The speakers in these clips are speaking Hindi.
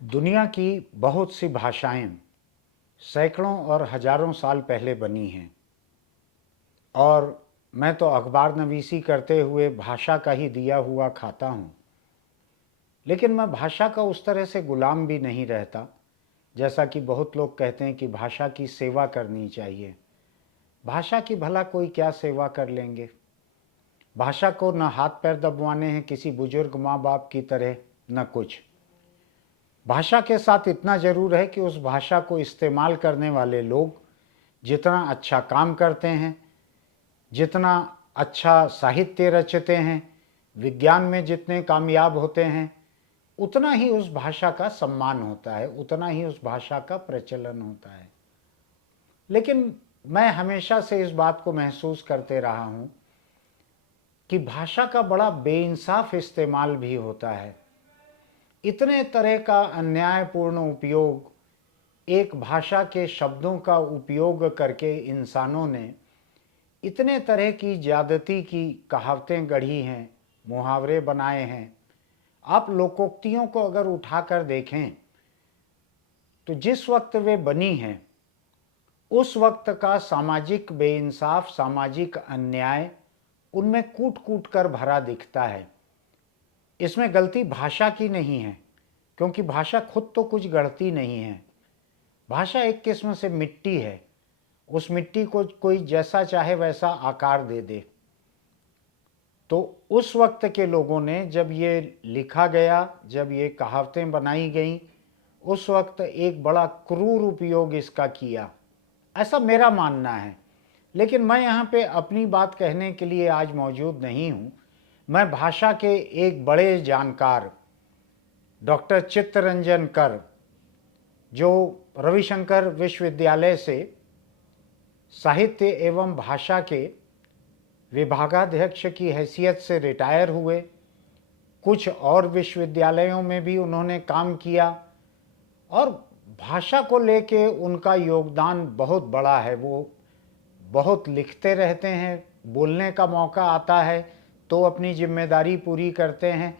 दुनिया की बहुत सी भाषाएं सैकड़ों और हजारों साल पहले बनी हैं और मैं तो अखबार नवीसी करते हुए भाषा का ही दिया हुआ खाता हूँ। लेकिन मैं भाषा का उस तरह से गुलाम भी नहीं रहता जैसा कि बहुत लोग कहते हैं कि भाषा की सेवा करनी चाहिए। भाषा की भला कोई क्या सेवा कर लेंगे। भाषा को न हाथ पैर दबवाने हैं किसी बुजुर्ग माँ बाप की तरह, न कुछ। भाषा के साथ इतना ज़रूर है कि उस भाषा को इस्तेमाल करने वाले लोग जितना अच्छा काम करते हैं, जितना अच्छा साहित्य रचते हैं, विज्ञान में जितने कामयाब होते हैं, उतना ही उस भाषा का सम्मान होता है, उतना ही उस भाषा का प्रचलन होता है। लेकिन मैं हमेशा से इस बात को महसूस करते रहा हूँ कि भाषा का बड़ा बेइंसाफ इस्तेमाल भी होता है। इतने तरह का अन्यायपूर्ण उपयोग, एक भाषा के शब्दों का उपयोग करके इंसानों ने इतने तरह की ज्यादती की कहावतें गढ़ी हैं, मुहावरे बनाए हैं। आप लोकोक्तियों को अगर उठाकर देखें तो जिस वक्त वे बनी हैं उस वक्त का सामाजिक बेइंसाफ, सामाजिक अन्याय उनमें कूट कूट कर भरा दिखता है। इसमें गलती भाषा की नहीं है, क्योंकि भाषा खुद तो कुछ गढ़ती नहीं है। भाषा एक किस्म से मिट्टी है, उस मिट्टी को कोई जैसा चाहे वैसा आकार दे दे। तो उस वक्त के लोगों ने जब ये लिखा गया, जब ये कहावतें बनाई गईं, उस वक्त एक बड़ा क्रूर उपयोग इसका किया, ऐसा मेरा मानना है। लेकिन मैं यहाँ पे अपनी बात कहने के लिए आज मौजूद नहीं हूँ। मैं भाषा के एक बड़े जानकार डॉक्टर चित्तरंजन कर, जो रविशंकर विश्वविद्यालय से साहित्य एवं भाषा के विभागाध्यक्ष की हैसियत से रिटायर हुए, कुछ और विश्वविद्यालयों में भी उन्होंने काम किया और भाषा को लेके उनका योगदान बहुत बड़ा है। वो बहुत लिखते रहते हैं, बोलने का मौका आता है तो अपनी जिम्मेदारी पूरी करते हैं।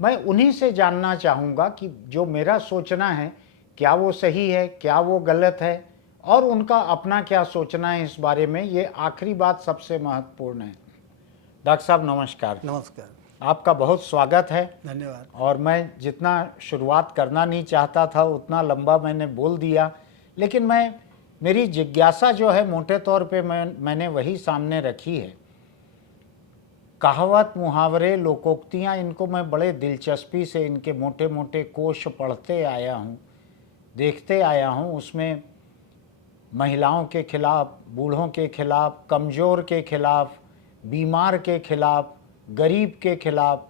मैं उन्हीं से जानना चाहूँगा कि जो मेरा सोचना है क्या वो सही है, क्या वो गलत है, और उनका अपना क्या सोचना है इस बारे में। ये आखिरी बात सबसे महत्वपूर्ण है। डॉक्टर साहब नमस्कार। नमस्कार। आपका बहुत स्वागत है। धन्यवाद। और मैं जितना शुरुआत करना नहीं चाहता था उतना लंबा मैंने बोल दिया, लेकिन मेरी जिज्ञासा जो है मोटे तौर पे मैंने वही सामने रखी है। कहावत, मुहावरे, लोकोक्तियाँ, इनको मैं बड़े दिलचस्पी से इनके मोटे मोटे कोश पढ़ते आया हूँ, देखते आया हूँ। उसमें महिलाओं के खिलाफ, बूढ़ों के खिलाफ, कमज़ोर के खिलाफ, बीमार के खिलाफ, गरीब के खिलाफ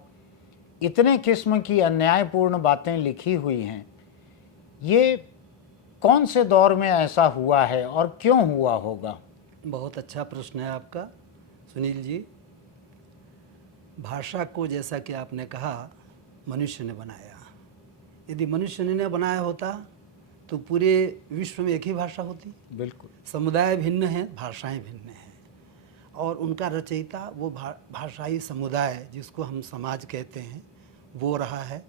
इतने किस्म की अन्यायपूर्ण बातें लिखी हुई हैं। ये कौन से दौर में ऐसा हुआ है और क्यों हुआ होगा? बहुत अच्छा प्रश्न है आपका सुनील जी। भाषा को जैसा कि आपने कहा मनुष्य ने बनाया। यदि मनुष्य ने न बनाया होता तो पूरे विश्व में एक ही भाषा होती। बिल्कुल। समुदाय भिन्न हैं, भाषाएं भिन्न हैं, और उनका रचयिता वो भाषाई समुदाय जिसको हम समाज कहते हैं वो रहा है।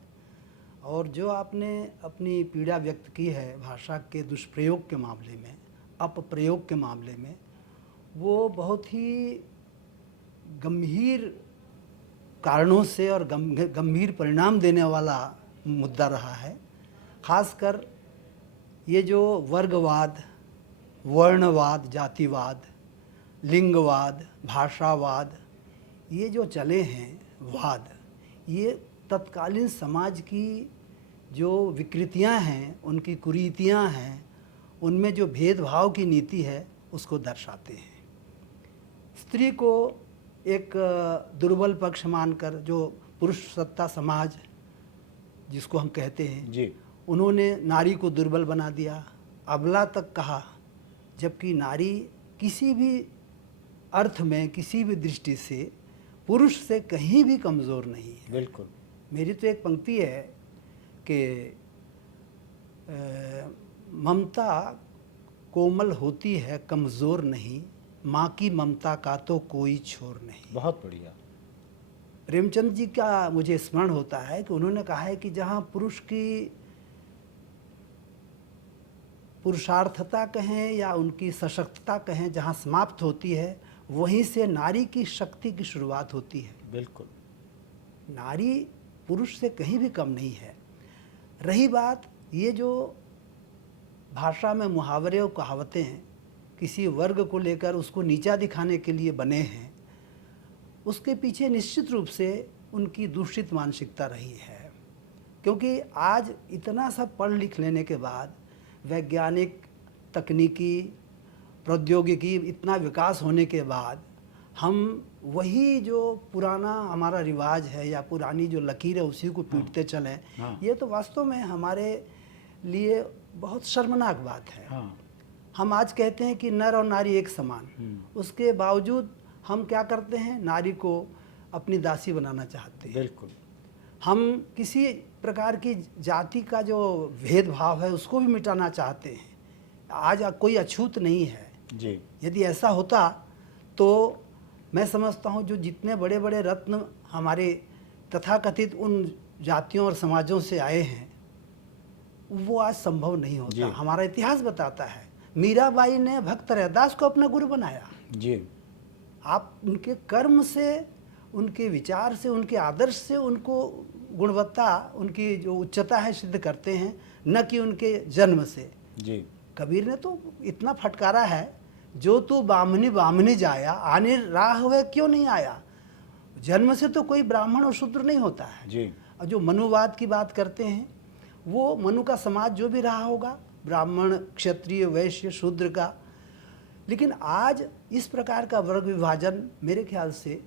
और जो आपने अपनी पीड़ा व्यक्त की है भाषा के दुष्प्रयोग के मामले में, अपप्रयोग के मामले में, वो बहुत ही गंभीर कारणों से और गंभीर परिणाम देने वाला मुद्दा रहा है। खासकर ये जो वर्गवाद, वर्णवाद, जातिवाद, लिंगवाद, भाषावाद, ये जो चले हैं वाद, ये तत्कालीन समाज की जो विकृतियां हैं, उनकी कुरीतियां हैं, उनमें जो भेदभाव की नीति है उसको दर्शाते हैं। स्त्री को एक दुर्बल पक्ष मानकर, जो पुरुष सत्ता समाज जिसको हम कहते हैं जी। उन्होंने नारी को दुर्बल बना दिया, अबला तक कहा, जबकि नारी किसी भी अर्थ में, किसी भी दृष्टि से पुरुष से कहीं भी कमज़ोर नहीं है। बिल्कुल। मेरी तो एक पंक्ति है कि ममता कोमल होती है कमज़ोर नहीं, माँ की ममता का तो कोई छोर नहीं। बहुत बढ़िया। प्रेमचंद जी का मुझे स्मरण होता है कि उन्होंने कहा है कि जहाँ पुरुष की पुरुषार्थता कहें या उनकी सशक्तता कहें, जहाँ समाप्त होती है वहीं से नारी की शक्ति की शुरुआत होती है। बिल्कुल। नारी पुरुष से कहीं भी कम नहीं है। रही बात ये जो भाषा में मुहावरे और कहावतें हैं, किसी वर्ग को लेकर उसको नीचा दिखाने के लिए बने हैं, उसके पीछे निश्चित रूप से उनकी दूषित मानसिकता रही है। क्योंकि आज इतना सब पढ़ लिख लेने के बाद, वैज्ञानिक तकनीकी प्रौद्योगिकी इतना विकास होने के बाद, हम वही जो पुराना हमारा रिवाज है या पुरानी जो लकीर है उसी को पीटते चलें। हाँ। ये तो वास्तव में हमारे लिए बहुत शर्मनाक बात है। हाँ। हम आज कहते हैं कि नर और नारी एक समान, उसके बावजूद हम क्या करते हैं, नारी को अपनी दासी बनाना चाहते हैं। बिल्कुल। हम किसी प्रकार की जाति का जो भेदभाव है उसको भी मिटाना चाहते हैं। आज कोई अछूत नहीं है जी। यदि ऐसा होता तो मैं समझता हूँ जो जितने बड़े बड़े रत्न हमारे तथाकथित उन जातियों और समाजों से आए हैं वो आज संभव नहीं होता। हमारा इतिहास बताता है, मीराबाई ने भक्त रैदास को अपना गुरु बनाया। जी। आप उनके कर्म से, उनके विचार से, उनके आदर्श से उनको गुणवत्ता, उनकी जो उच्चता है सिद्ध करते हैं, न कि उनके जन्म से। जी। कबीर ने तो इतना फटकारा है, जो तू बामनी बामनी जाया, आने राह हुए क्यों नहीं आया। जन्म से तो कोई ब्राह्मण और शूद्र नहीं होता है। जी। और जो मनुवाद की बात करते हैं, वो मनु का समाज जो भी रहा होगा, ब्राह्मण, क्षत्रिय, वैश्य, शूद्र का, लेकिन आज इस प्रकार का वर्ग विभाजन मेरे ख्याल से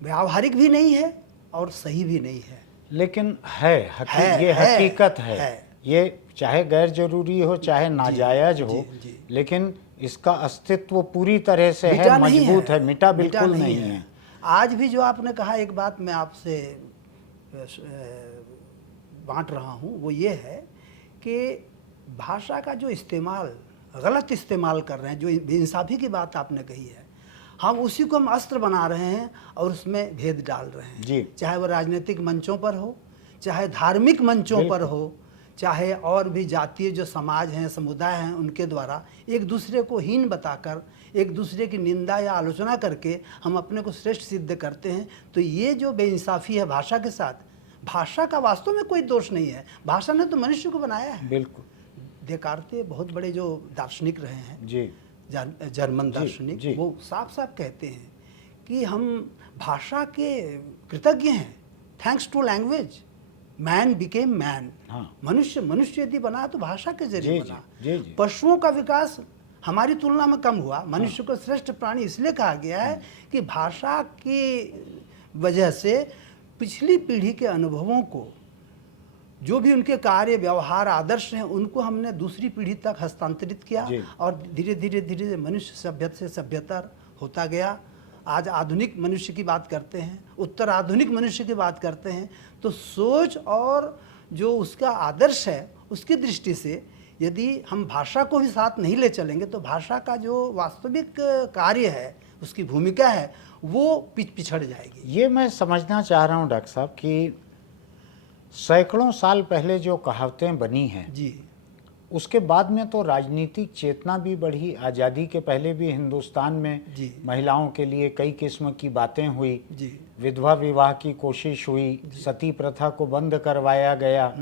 व्यावहारिक भी नहीं है और सही भी नहीं है। लेकिन ये हकीकत है। ये चाहे गैर जरूरी हो, चाहे नाजायज हो, लेकिन इसका अस्तित्व पूरी तरह से है, मजबूत है, मिटा बिल्कुल नहीं है। आज भी जो आपने कहा, एक बात मैं आपसे बांट रहा हूँ, वो ये है कि भाषा का जो इस्तेमाल, गलत इस्तेमाल कर रहे हैं, जो बेइंसाफ़ी की बात आपने कही है, हम उसी को हम अस्त्र बना रहे हैं और उसमें भेद डाल रहे हैं जी। चाहे वो राजनीतिक मंचों पर हो, चाहे धार्मिक मंचों पर हो, चाहे और भी जातीय जो समाज हैं, समुदाय हैं, उनके द्वारा एक दूसरे को हीन बताकर, एक दूसरे की निंदा या आलोचना करके हम अपने को श्रेष्ठ सिद्ध करते हैं। तो ये जो बेइंसाफ़ी है भाषा के साथ, भाषा का वास्तव में कोई दोष नहीं है, भाषा ने तो मनुष्य को बनाया है। बिल्कुल। देकार्ते बहुत बड़े जो दार्शनिक रहे हैं जी, जर्मन दार्शनिक, जी। वो साफ साफ कहते हैं कि हम भाषा के कृतज्ञ हैं। Thanks to language man became man. मनुष्य यदि बना तो भाषा के जरिए बना। जी। पशुओं का विकास हमारी तुलना में कम हुआ, मनुष्य को श्रेष्ठ प्राणी इसलिए कहा गया है कि भाषा की वजह से पिछली पीढ़ी के अनुभवों को, जो भी उनके कार्य, व्यवहार, आदर्श हैं, उनको हमने दूसरी पीढ़ी तक हस्तांतरित किया और धीरे धीरे मनुष्य सभ्यता से सभ्यतर होता गया। आज आधुनिक मनुष्य की बात करते हैं, उत्तर आधुनिक मनुष्य की बात करते हैं, तो सोच और जो उसका आदर्श है उसकी दृष्टि से यदि हम भाषा को भी साथ नहीं ले चलेंगे तो भाषा का जो वास्तविक कार्य है, उसकी भूमिका है, वो पिछड़ जाएगी। ये मैं समझना चाह रहा हूँ डॉक्टर साहब कि सैकड़ों साल पहले जो कहावतें बनी हैं जी, उसके बाद में तो राजनीतिक चेतना भी बढ़ी। आज़ादी के पहले भी हिंदुस्तान में महिलाओं के लिए कई किस्म की बातें हुई जी। विधवा विवाह की कोशिश हुई, सती प्रथा को बंद करवाया गया,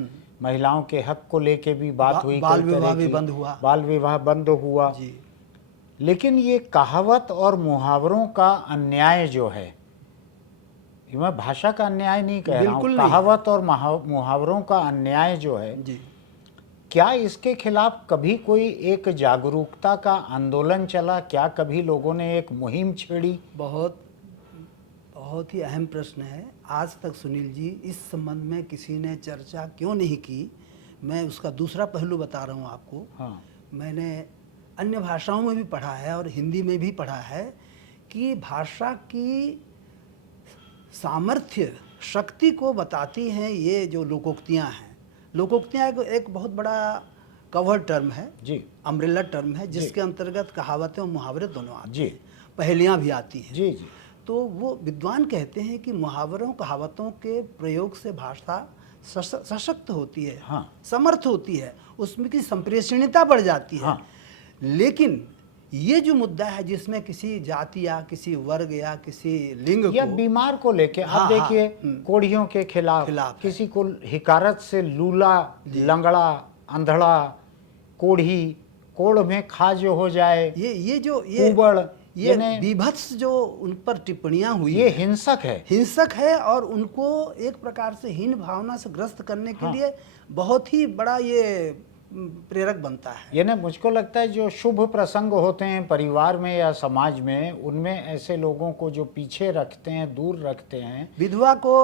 महिलाओं के हक को लेके भी बात हुई, बाल विवाह भी बंद हुआ, बाल विवाह बंद हुआ जी। लेकिन ये कहावत और मुहावरों का अन्याय जो है, मैं भाषा का अन्याय नहीं कह रहा हूँ, कहावत और मुहावरों का अन्याय जो है जी, क्या इसके खिलाफ कभी कोई एक जागरूकता का आंदोलन चला? क्या कभी लोगों ने एक मुहिम छेड़ी? बहुत ही अहम प्रश्न है। आज तक सुनील जी इस संबंध में किसी ने चर्चा क्यों नहीं की, मैं उसका दूसरा पहलू बता रहा हूँ आपको। हाँ। मैंने अन्य भाषाओं में भी पढ़ा है और हिंदी में भी पढ़ा है कि भाषा की सामर्थ्य, शक्ति को बताती हैं ये जो लोकोक्तियाँ हैं। लोकोक्तियाँ एक बहुत बड़ा कवर टर्म है जी, अम्ब्रेला टर्म है, जिसके अंतर्गत कहावतें और मुहावरे दोनों आते जी, हैं, पहेलियाँ भी आती हैं। जी जी। तो वो विद्वान कहते हैं कि मुहावरों कहावतों के प्रयोग से भाषा सशक्त होती है, हाँ। समर्थ होती है, उसमें की संप्रेषणीयता बढ़ जाती है। हाँ। लेकिन ये जो मुद्दा है जिसमें किसी जाति या किसी वर्ग या किसी लिंग या को, बीमार को लेके हाँ, आप देखिए, हाँ, कोढ़ियों के खिलाफ खिलाफ है। किसी को हिकारत से लूला, जी। लंगड़ा, अंधड़ा, कोढ़ी, कोढ़ में खा जो हो जाए, ये कुबड़, ये यानी बीभत्स जो उन पर टिप्पणियां हुई ये हैं, हिंसक है। हिंसक है और उनको एक प्रकार से हीन भावना से ग्रस्त करने के हाँ। लिए बहुत ही बड़ा ये प्रेरक बनता है। यानी मुझको लगता है जो शुभ प्रसंग होते हैं परिवार में या समाज में, उनमें ऐसे लोगों को जो पीछे रखते हैं, दूर रखते हैं, विधवा को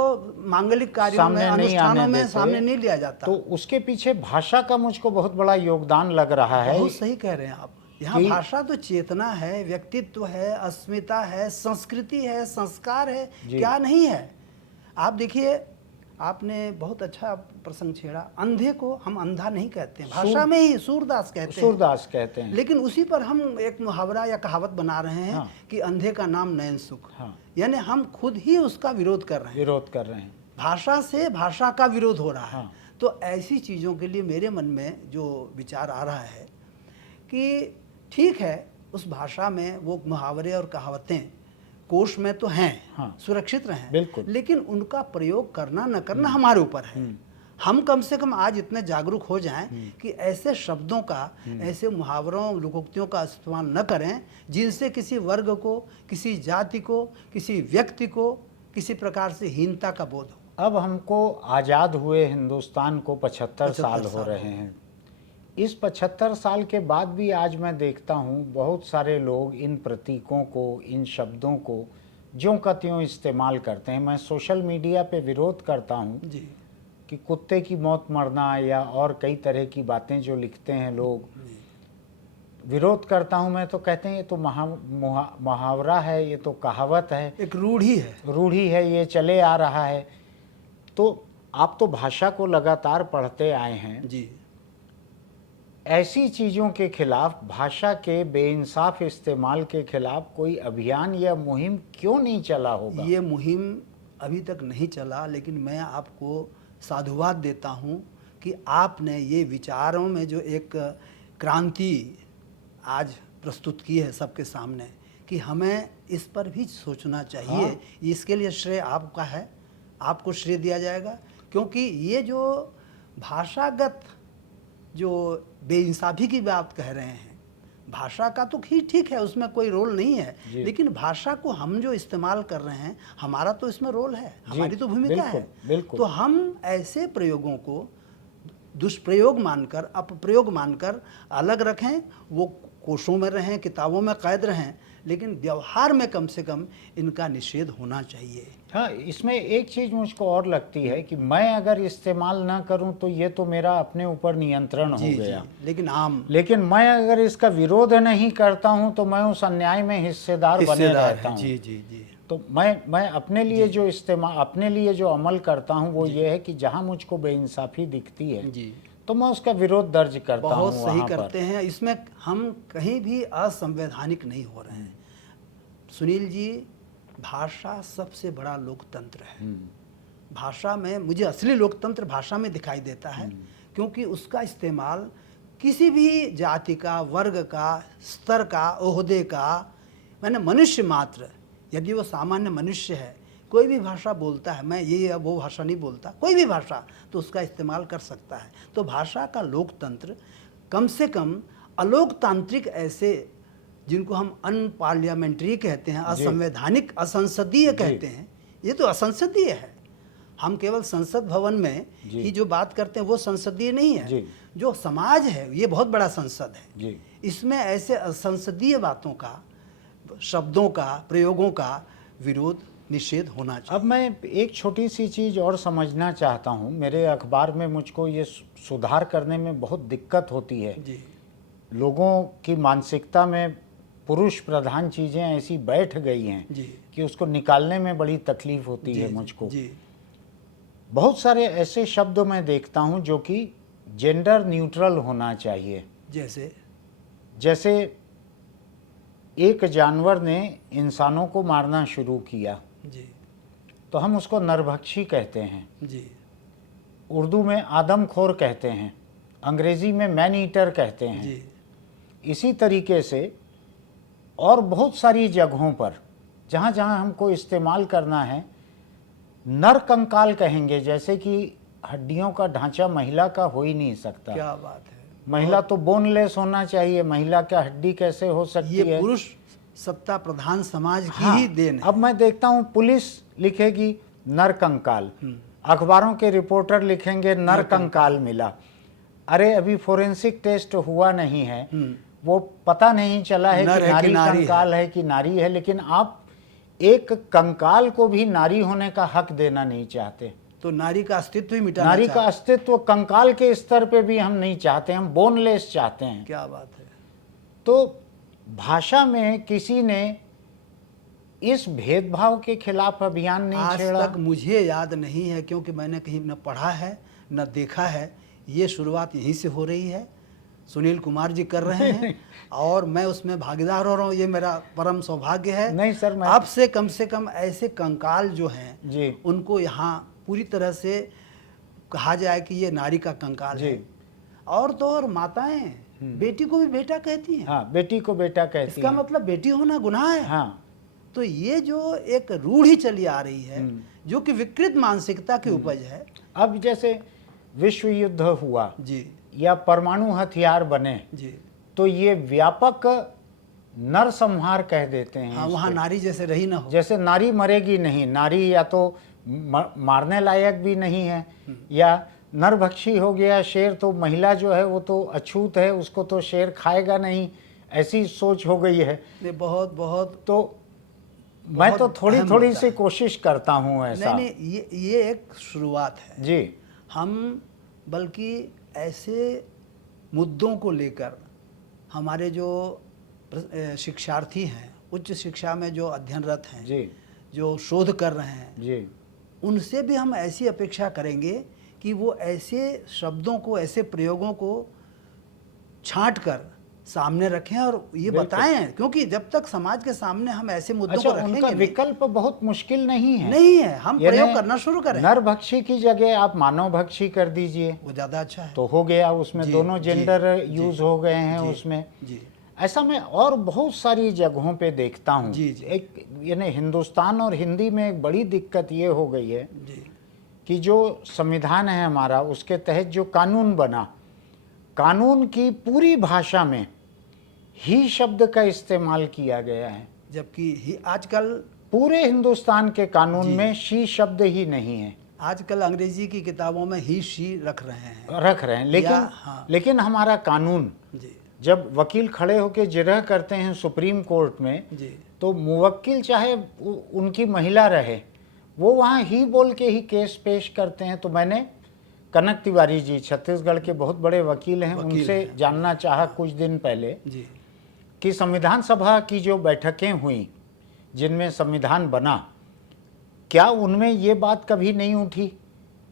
मांगलिक कार्यों में, सामने नहीं अनुष्ठानों आने में देते, सामने नहीं लिया जाता। तो उसके पीछे भाषा का मुझको बहुत बड़ा योगदान लग रहा है। बहुत सही कह रहे हैं आप। यहाँ भाषा तो चेतना है, व्यक्तित्व है, अस्मिता है, संस्कृति है, संस्कार है, क्या नहीं है। आप देखिए, आपने बहुत अच्छा प्रसंग छेड़ा। अंधे को हम अंधा नहीं कहते हैं, भाषा में ही सूरदास कहते हैं। सूरदास कहते हैं। लेकिन उसी पर हम एक मुहावरा या कहावत बना रहे हैं, हाँ। कि अंधे का नाम नयन सुख। हाँ। यानी हम खुद ही उसका विरोध कर रहे हैं, विरोध कर रहे हैं। भाषा से भाषा का विरोध हो रहा है। हाँ। तो ऐसी चीज़ों के लिए मेरे मन में जो विचार आ रहा है कि ठीक है, उस भाषा में वो मुहावरे और कहावतें कोश में तो हैं, हाँ। सुरक्षित रहें, बिल्कुल। लेकिन उनका प्रयोग करना न करना हमारे ऊपर है। हम कम से कम आज इतने जागरूक हो जाएं कि ऐसे शब्दों का, ऐसे मुहावरों, लोकोक्तियों का इस्तेमाल न करें जिनसे किसी वर्ग को, किसी जाति को, किसी व्यक्ति को किसी प्रकार से हीनता का बोध हो। अब हमको आज़ाद हुए हिंदुस्तान को 75 साल हो रहे हैं। इस 75 साल के बाद भी आज मैं देखता हूँ बहुत सारे लोग इन प्रतीकों को, इन शब्दों को ज्यों का त्यों इस्तेमाल करते हैं। मैं सोशल मीडिया पे विरोध करता हूँ जी। कि कुत्ते की मौत मरना या और कई तरह की बातें जो लिखते हैं लोग, विरोध करता हूँ मैं। तो कहते हैं ये तो मुहावरा है, ये तो कहावत है, एक रूढ़ी है, रूढ़ी है, ये चले आ रहा है। तो आप तो भाषा को लगातार पढ़ते आए हैं जी। ऐसी चीज़ों के खिलाफ, भाषा के बेइंसाफ इस्तेमाल के खिलाफ कोई अभियान या मुहिम क्यों नहीं चला होगा? ये मुहिम अभी तक नहीं चला, लेकिन मैं आपको साधुवाद देता हूँ कि आपने ये विचारों में जो एक क्रांति आज प्रस्तुत की है सबके सामने, कि हमें इस पर भी सोचना चाहिए। हाँ। इसके लिए श्रेय आपका है, आपको श्रेय दिया जाएगा, क्योंकि ये जो भाषागत जो बेइंसाफी की बात कह रहे हैं, भाषा का तो ठीक है, उसमें कोई रोल नहीं है, लेकिन भाषा को हम जो इस्तेमाल कर रहे हैं, हमारा तो इसमें रोल है, हमारी तो भूमिका है। बिल्कुल। तो हम ऐसे प्रयोगों को दुष्प्रयोग मानकर, अपप्रयोग मानकर अलग रखें, वो कोशों में रहें, किताबों में कैद रहें, लेकिन व्यवहार में कम से कम इनका निषेध होना चाहिए। हाँ, इसमें एक चीज़ मुझको और लगती है कि मैं अगर इस्तेमाल ना करूं तो ये तो मेरा अपने ऊपर नियंत्रण हो गया। लेकिन मैं अगर इसका विरोध नहीं करता हूं तो मैं उस अन्याय में हिस्सेदार बने रहता हूं। जी जी जी। तो मैं अपने लिए जो इस्तेमाल, अपने लिए जो अमल करता हूं वो ये है कि जहां मुझको बेइंसाफी दिखती है जी, तो मैं उसका विरोध दर्ज करता हूं। बहुत सही करते हैं, इसमें हम कहीं भी असंवैधानिक नहीं हो रहे हैं। सुनील जी, भाषा सबसे बड़ा लोकतंत्र है। भाषा में मुझे असली लोकतंत्र भाषा में दिखाई देता है, क्योंकि उसका इस्तेमाल किसी भी जाति का, वर्ग का, स्तर का, ओहदे का, मैंने मनुष्य मात्र, यदि वो सामान्य मनुष्य है, कोई भी भाषा बोलता है, मैं ये या वो भाषा नहीं बोलता, कोई भी भाषा, तो उसका इस्तेमाल कर सकता है। तो भाषा का लोकतंत्र, कम से कम अलोकतांत्रिक ऐसे जिनको हम अनपार्लियामेंट्री कहते हैं, असंवैधानिक, असंसदीय कहते हैं, ये तो असंसदीय है। हम केवल संसद भवन में ही जो बात करते हैं वो संसदीय नहीं है। जो समाज है ये बहुत बड़ा संसद है। इसमें ऐसे असंसदीय बातों का, शब्दों का, प्रयोगों का विरोध, निषेध होना चाहिए। अब मैं एक छोटी सी चीज़ और समझना चाहता हूँ। मेरे अखबार में मुझको ये सुधार करने में बहुत दिक्कत होती है। लोगों की मानसिकता में पुरुष प्रधान चीज़ें ऐसी बैठ गई हैं कि उसको निकालने में बड़ी तकलीफ होती है मुझको। बहुत सारे ऐसे शब्द मैं देखता हूँ जो कि जेंडर न्यूट्रल होना चाहिए। जैसे एक जानवर ने इंसानों को मारना शुरू किया तो हम उसको नरभक्षी कहते हैं। उर्दू में आदमखोर कहते हैं, अंग्रेज़ी में मैन ईटर कहते हैं। जी इसी तरीके से और बहुत सारी जगहों पर जहाँ जहाँ हमको इस्तेमाल करना है, नर कंकाल कहेंगे, जैसे कि हड्डियों का ढांचा महिला का हो ही नहीं सकता। क्या बात है। महिला तो बोनलेस होना चाहिए, महिला का हड्डी कैसे हो सकती ये है? पुरुष सत्ता प्रधान समाज की हाँ, ही देन है। अब मैं देखता हूँ पुलिस लिखेगी नर कंकाल, अखबारों के रिपोर्टर लिखेंगे नर कंकाल मिला। अरे अभी फोरेंसिक टेस्ट हुआ नहीं है, वो पता नहीं चला है नर कि है कि नारी नारी कंकाल है कि नारी है, लेकिन आप एक कंकाल को भी नारी होने का हक देना नहीं चाहते। तो नारी का अस्तित्व ही मिटाना नारी का चाहते। अस्तित्व कंकाल के स्तर पे भी हम नहीं चाहते, हम बोनलेस चाहते हैं। क्या बात है। तो भाषा में किसी ने इस भेदभाव के खिलाफ अभियान नहीं आज छेड़ा। तक मुझे याद नहीं है, क्योंकि मैंने कहीं न पढ़ा है न देखा है। ये शुरुआत यहीं से हो रही है, सुनील कुमार जी कर रहे हैं और मैं उसमें भागीदार हो रहा हूँ। ये मेरा परम सौभाग्य है। नहीं सर, मैं अब से कम ऐसे कंकाल जो हैं जी उनको यहाँ पूरी तरह से कहा जाए कि ये नारी का कंकाल जी। है। और तो और माताएं बेटी को भी बेटा कहती हैं। हाँ, बेटी को बेटा कहती इसका हैं। मतलब बेटी होना गुनाह है। हाँ, तो ये जो एक रूढ़ी चली आ रही है, जो कि विकृत मानसिकता की उपज है। अब जैसे विश्व युद्ध हुआ जी या परमाणु हथियार बने, जी। तो ये व्यापक नरसंहार कह देते हैं। हाँ, वहाँ नारी जैसे रही ना हो। जैसे नारी मरेगी नहीं, नारी या तो मारने लायक भी नहीं है, या नरभक्षी हो गया शेर, तो महिला जो है वो तो अछूत है, उसको तो शेर खाएगा नहीं, ऐसी सोच हो गई है। ये बहुत बहुत तो मैं तो थोड़ी अहम थोड़ी मुद्दा सी है। कोशिश करता हूँ ऐसा। नहीं, ये एक शुरुआत है। जी हम बल्कि ऐसे मुद्दों को लेकर हमारे जो शिक्षार्थी हैं, उच्च शिक्षा में जो अध्ययनरत हैं, जी जो शोध कर रहे हैं, जी उनसे भी हम ऐसी अपेक्षा करेंगे कि वो ऐसे शब्दों को, ऐसे प्रयोगों को छांट कर सामने रखें और ये बिल्कुल। बताएं, क्योंकि जब तक समाज के सामने हम ऐसे मुद्दों अच्छा, को रखेंगे उनका नहीं, विकल्प बहुत मुश्किल नहीं है। नहीं है, हम यानी प्रयोग करना शुरू करें, नरभक्षी की जगह आप मानव भक्षी कर दीजिए वो ज़्यादा अच्छा है। तो हो गया, उसमें जी, दोनों जी, जेंडर जी, यूज हो गए हैं जी, उसमें। जी ऐसा मैं और बहुत सारी जगहों पे देखता हूँ। जी, जी। एक यानी हिंदुस्तान और हिंदी में एक बड़ी दिक्कत ये हो गई है जी कि जो संविधान है हमारा, उसके तहत जो कानून बना, कानून की पूरी भाषा में ही शब्द का इस्तेमाल किया गया है। जबकि आजकल पूरे हिंदुस्तान के कानून में शी शब्द ही नहीं है। आजकल अंग्रेजी की किताबों में ही शी रख रहे हैं, लेकिन हाँ। लेकिन हमारा कानून, जी जब वकील खड़े होकर जिरह करते हैं सुप्रीम कोर्ट में, जी तो मुवक्किल चाहे उनकी महिला रहे, वो वहाँ ही बोल के ही केस पेश करते हैं। तो मैंने कनक तिवारी जी, छत्तीसगढ़ के बहुत बड़े वकील हैं, उनसे जानना चाहा कुछ दिन पहले जी कि संविधान सभा की जो बैठकें हुई जिनमें संविधान बना, क्या उनमें ये बात कभी नहीं उठी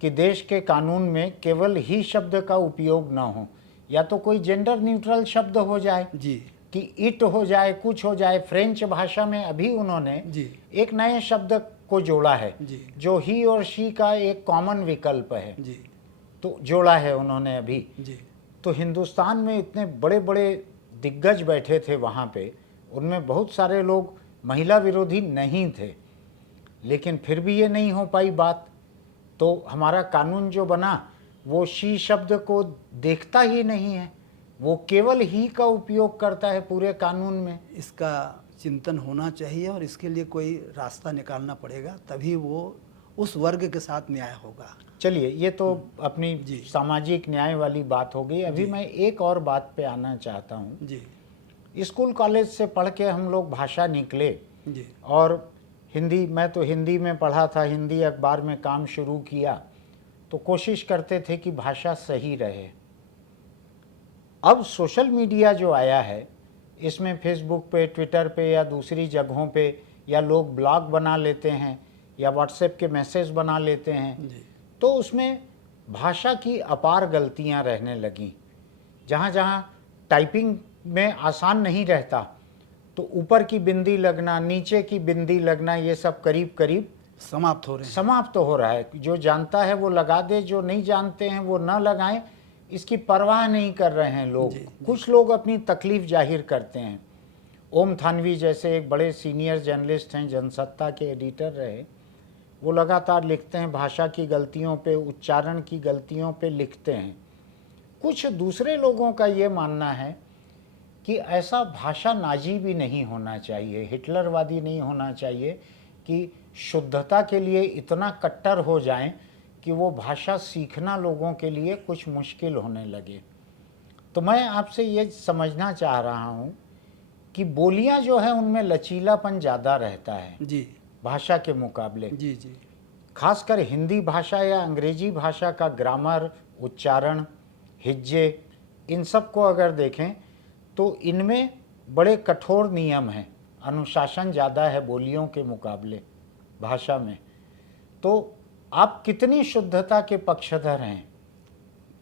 कि देश के कानून में केवल ही शब्द का उपयोग ना हो, या तो कोई जेंडर न्यूट्रल शब्द हो जाए, जी कि इट हो जाए, कुछ हो जाए। फ्रेंच भाषा में अभी उन्होंने जी एक नए शब्द को जोड़ा है, जी जो ही और शी का एक कॉमन विकल्प है, जी तो जोड़ा है उन्होंने अभी। जी तो हिंदुस्तान में इतने बड़े बड़े दिग्गज बैठे थे वहाँ पे, उनमें बहुत सारे लोग महिला विरोधी नहीं थे, लेकिन फिर भी ये नहीं हो पाई बात। तो हमारा कानून जो बना वो शी शब्द को देखता ही नहीं है, वो केवल ही का उपयोग करता है पूरे कानून में। इसका चिंतन होना चाहिए और इसके लिए कोई रास्ता निकालना पड़ेगा, तभी वो उस वर्ग के साथ न्याय होगा। चलिए, ये तो अपनी जी सामाजिक न्याय वाली बात हो गई। अभी मैं एक और बात पे आना चाहता हूँ। जी स्कूल कॉलेज से पढ़ के हम लोग भाषा निकले, जी और हिंदी, मैं तो हिंदी में पढ़ा था, हिंदी अखबार में काम शुरू किया, तो कोशिश करते थे कि भाषा सही रहे। अब सोशल मीडिया जो आया है, इसमें फेसबुक पे, ट्विटर पे या दूसरी जगहों पे, या लोग ब्लॉग बना लेते हैं या व्हाट्सएप के मैसेज बना लेते हैं, जी तो उसमें भाषा की अपार गलतियां रहने लगीं। जहाँ जहाँ टाइपिंग में आसान नहीं रहता, तो ऊपर की बिंदी लगना, नीचे की बिंदी लगना, ये सब करीब करीब समाप्त हो रहे हैं। समाप्त तो हो रहा है। जो जानता है वो लगा दे, जो नहीं जानते हैं वो ना लगाएं, इसकी परवाह नहीं कर रहे हैं लोग। कुछ लोग अपनी तकलीफ जाहिर करते हैं। ओम थानवी जैसे एक बड़े सीनियर जर्नलिस्ट हैं, जनसत्ता के एडिटर रहे, वो लगातार लिखते हैं, भाषा की गलतियों पे, उच्चारण की गलतियों पे लिखते हैं। कुछ दूसरे लोगों का ये मानना है कि ऐसा भाषा नाजी भी नहीं होना चाहिए, हिटलरवादी नहीं होना चाहिए कि शुद्धता के लिए इतना कट्टर हो जाएं कि वो भाषा सीखना लोगों के लिए कुछ मुश्किल होने लगे। तो मैं आपसे ये समझना चाह रहा हूँ कि बोलियां जो है उनमें लचीलापन ज़्यादा रहता है जी भाषा के मुकाबले। जी जी खासकर हिंदी भाषा या अंग्रेजी भाषा का ग्रामर, उच्चारण, हिज्जे, इन सब को अगर देखें तो इनमें बड़े कठोर नियम हैं, अनुशासन ज़्यादा है बोलियों के मुकाबले भाषा में। तो आप कितनी शुद्धता के पक्षधर हैं?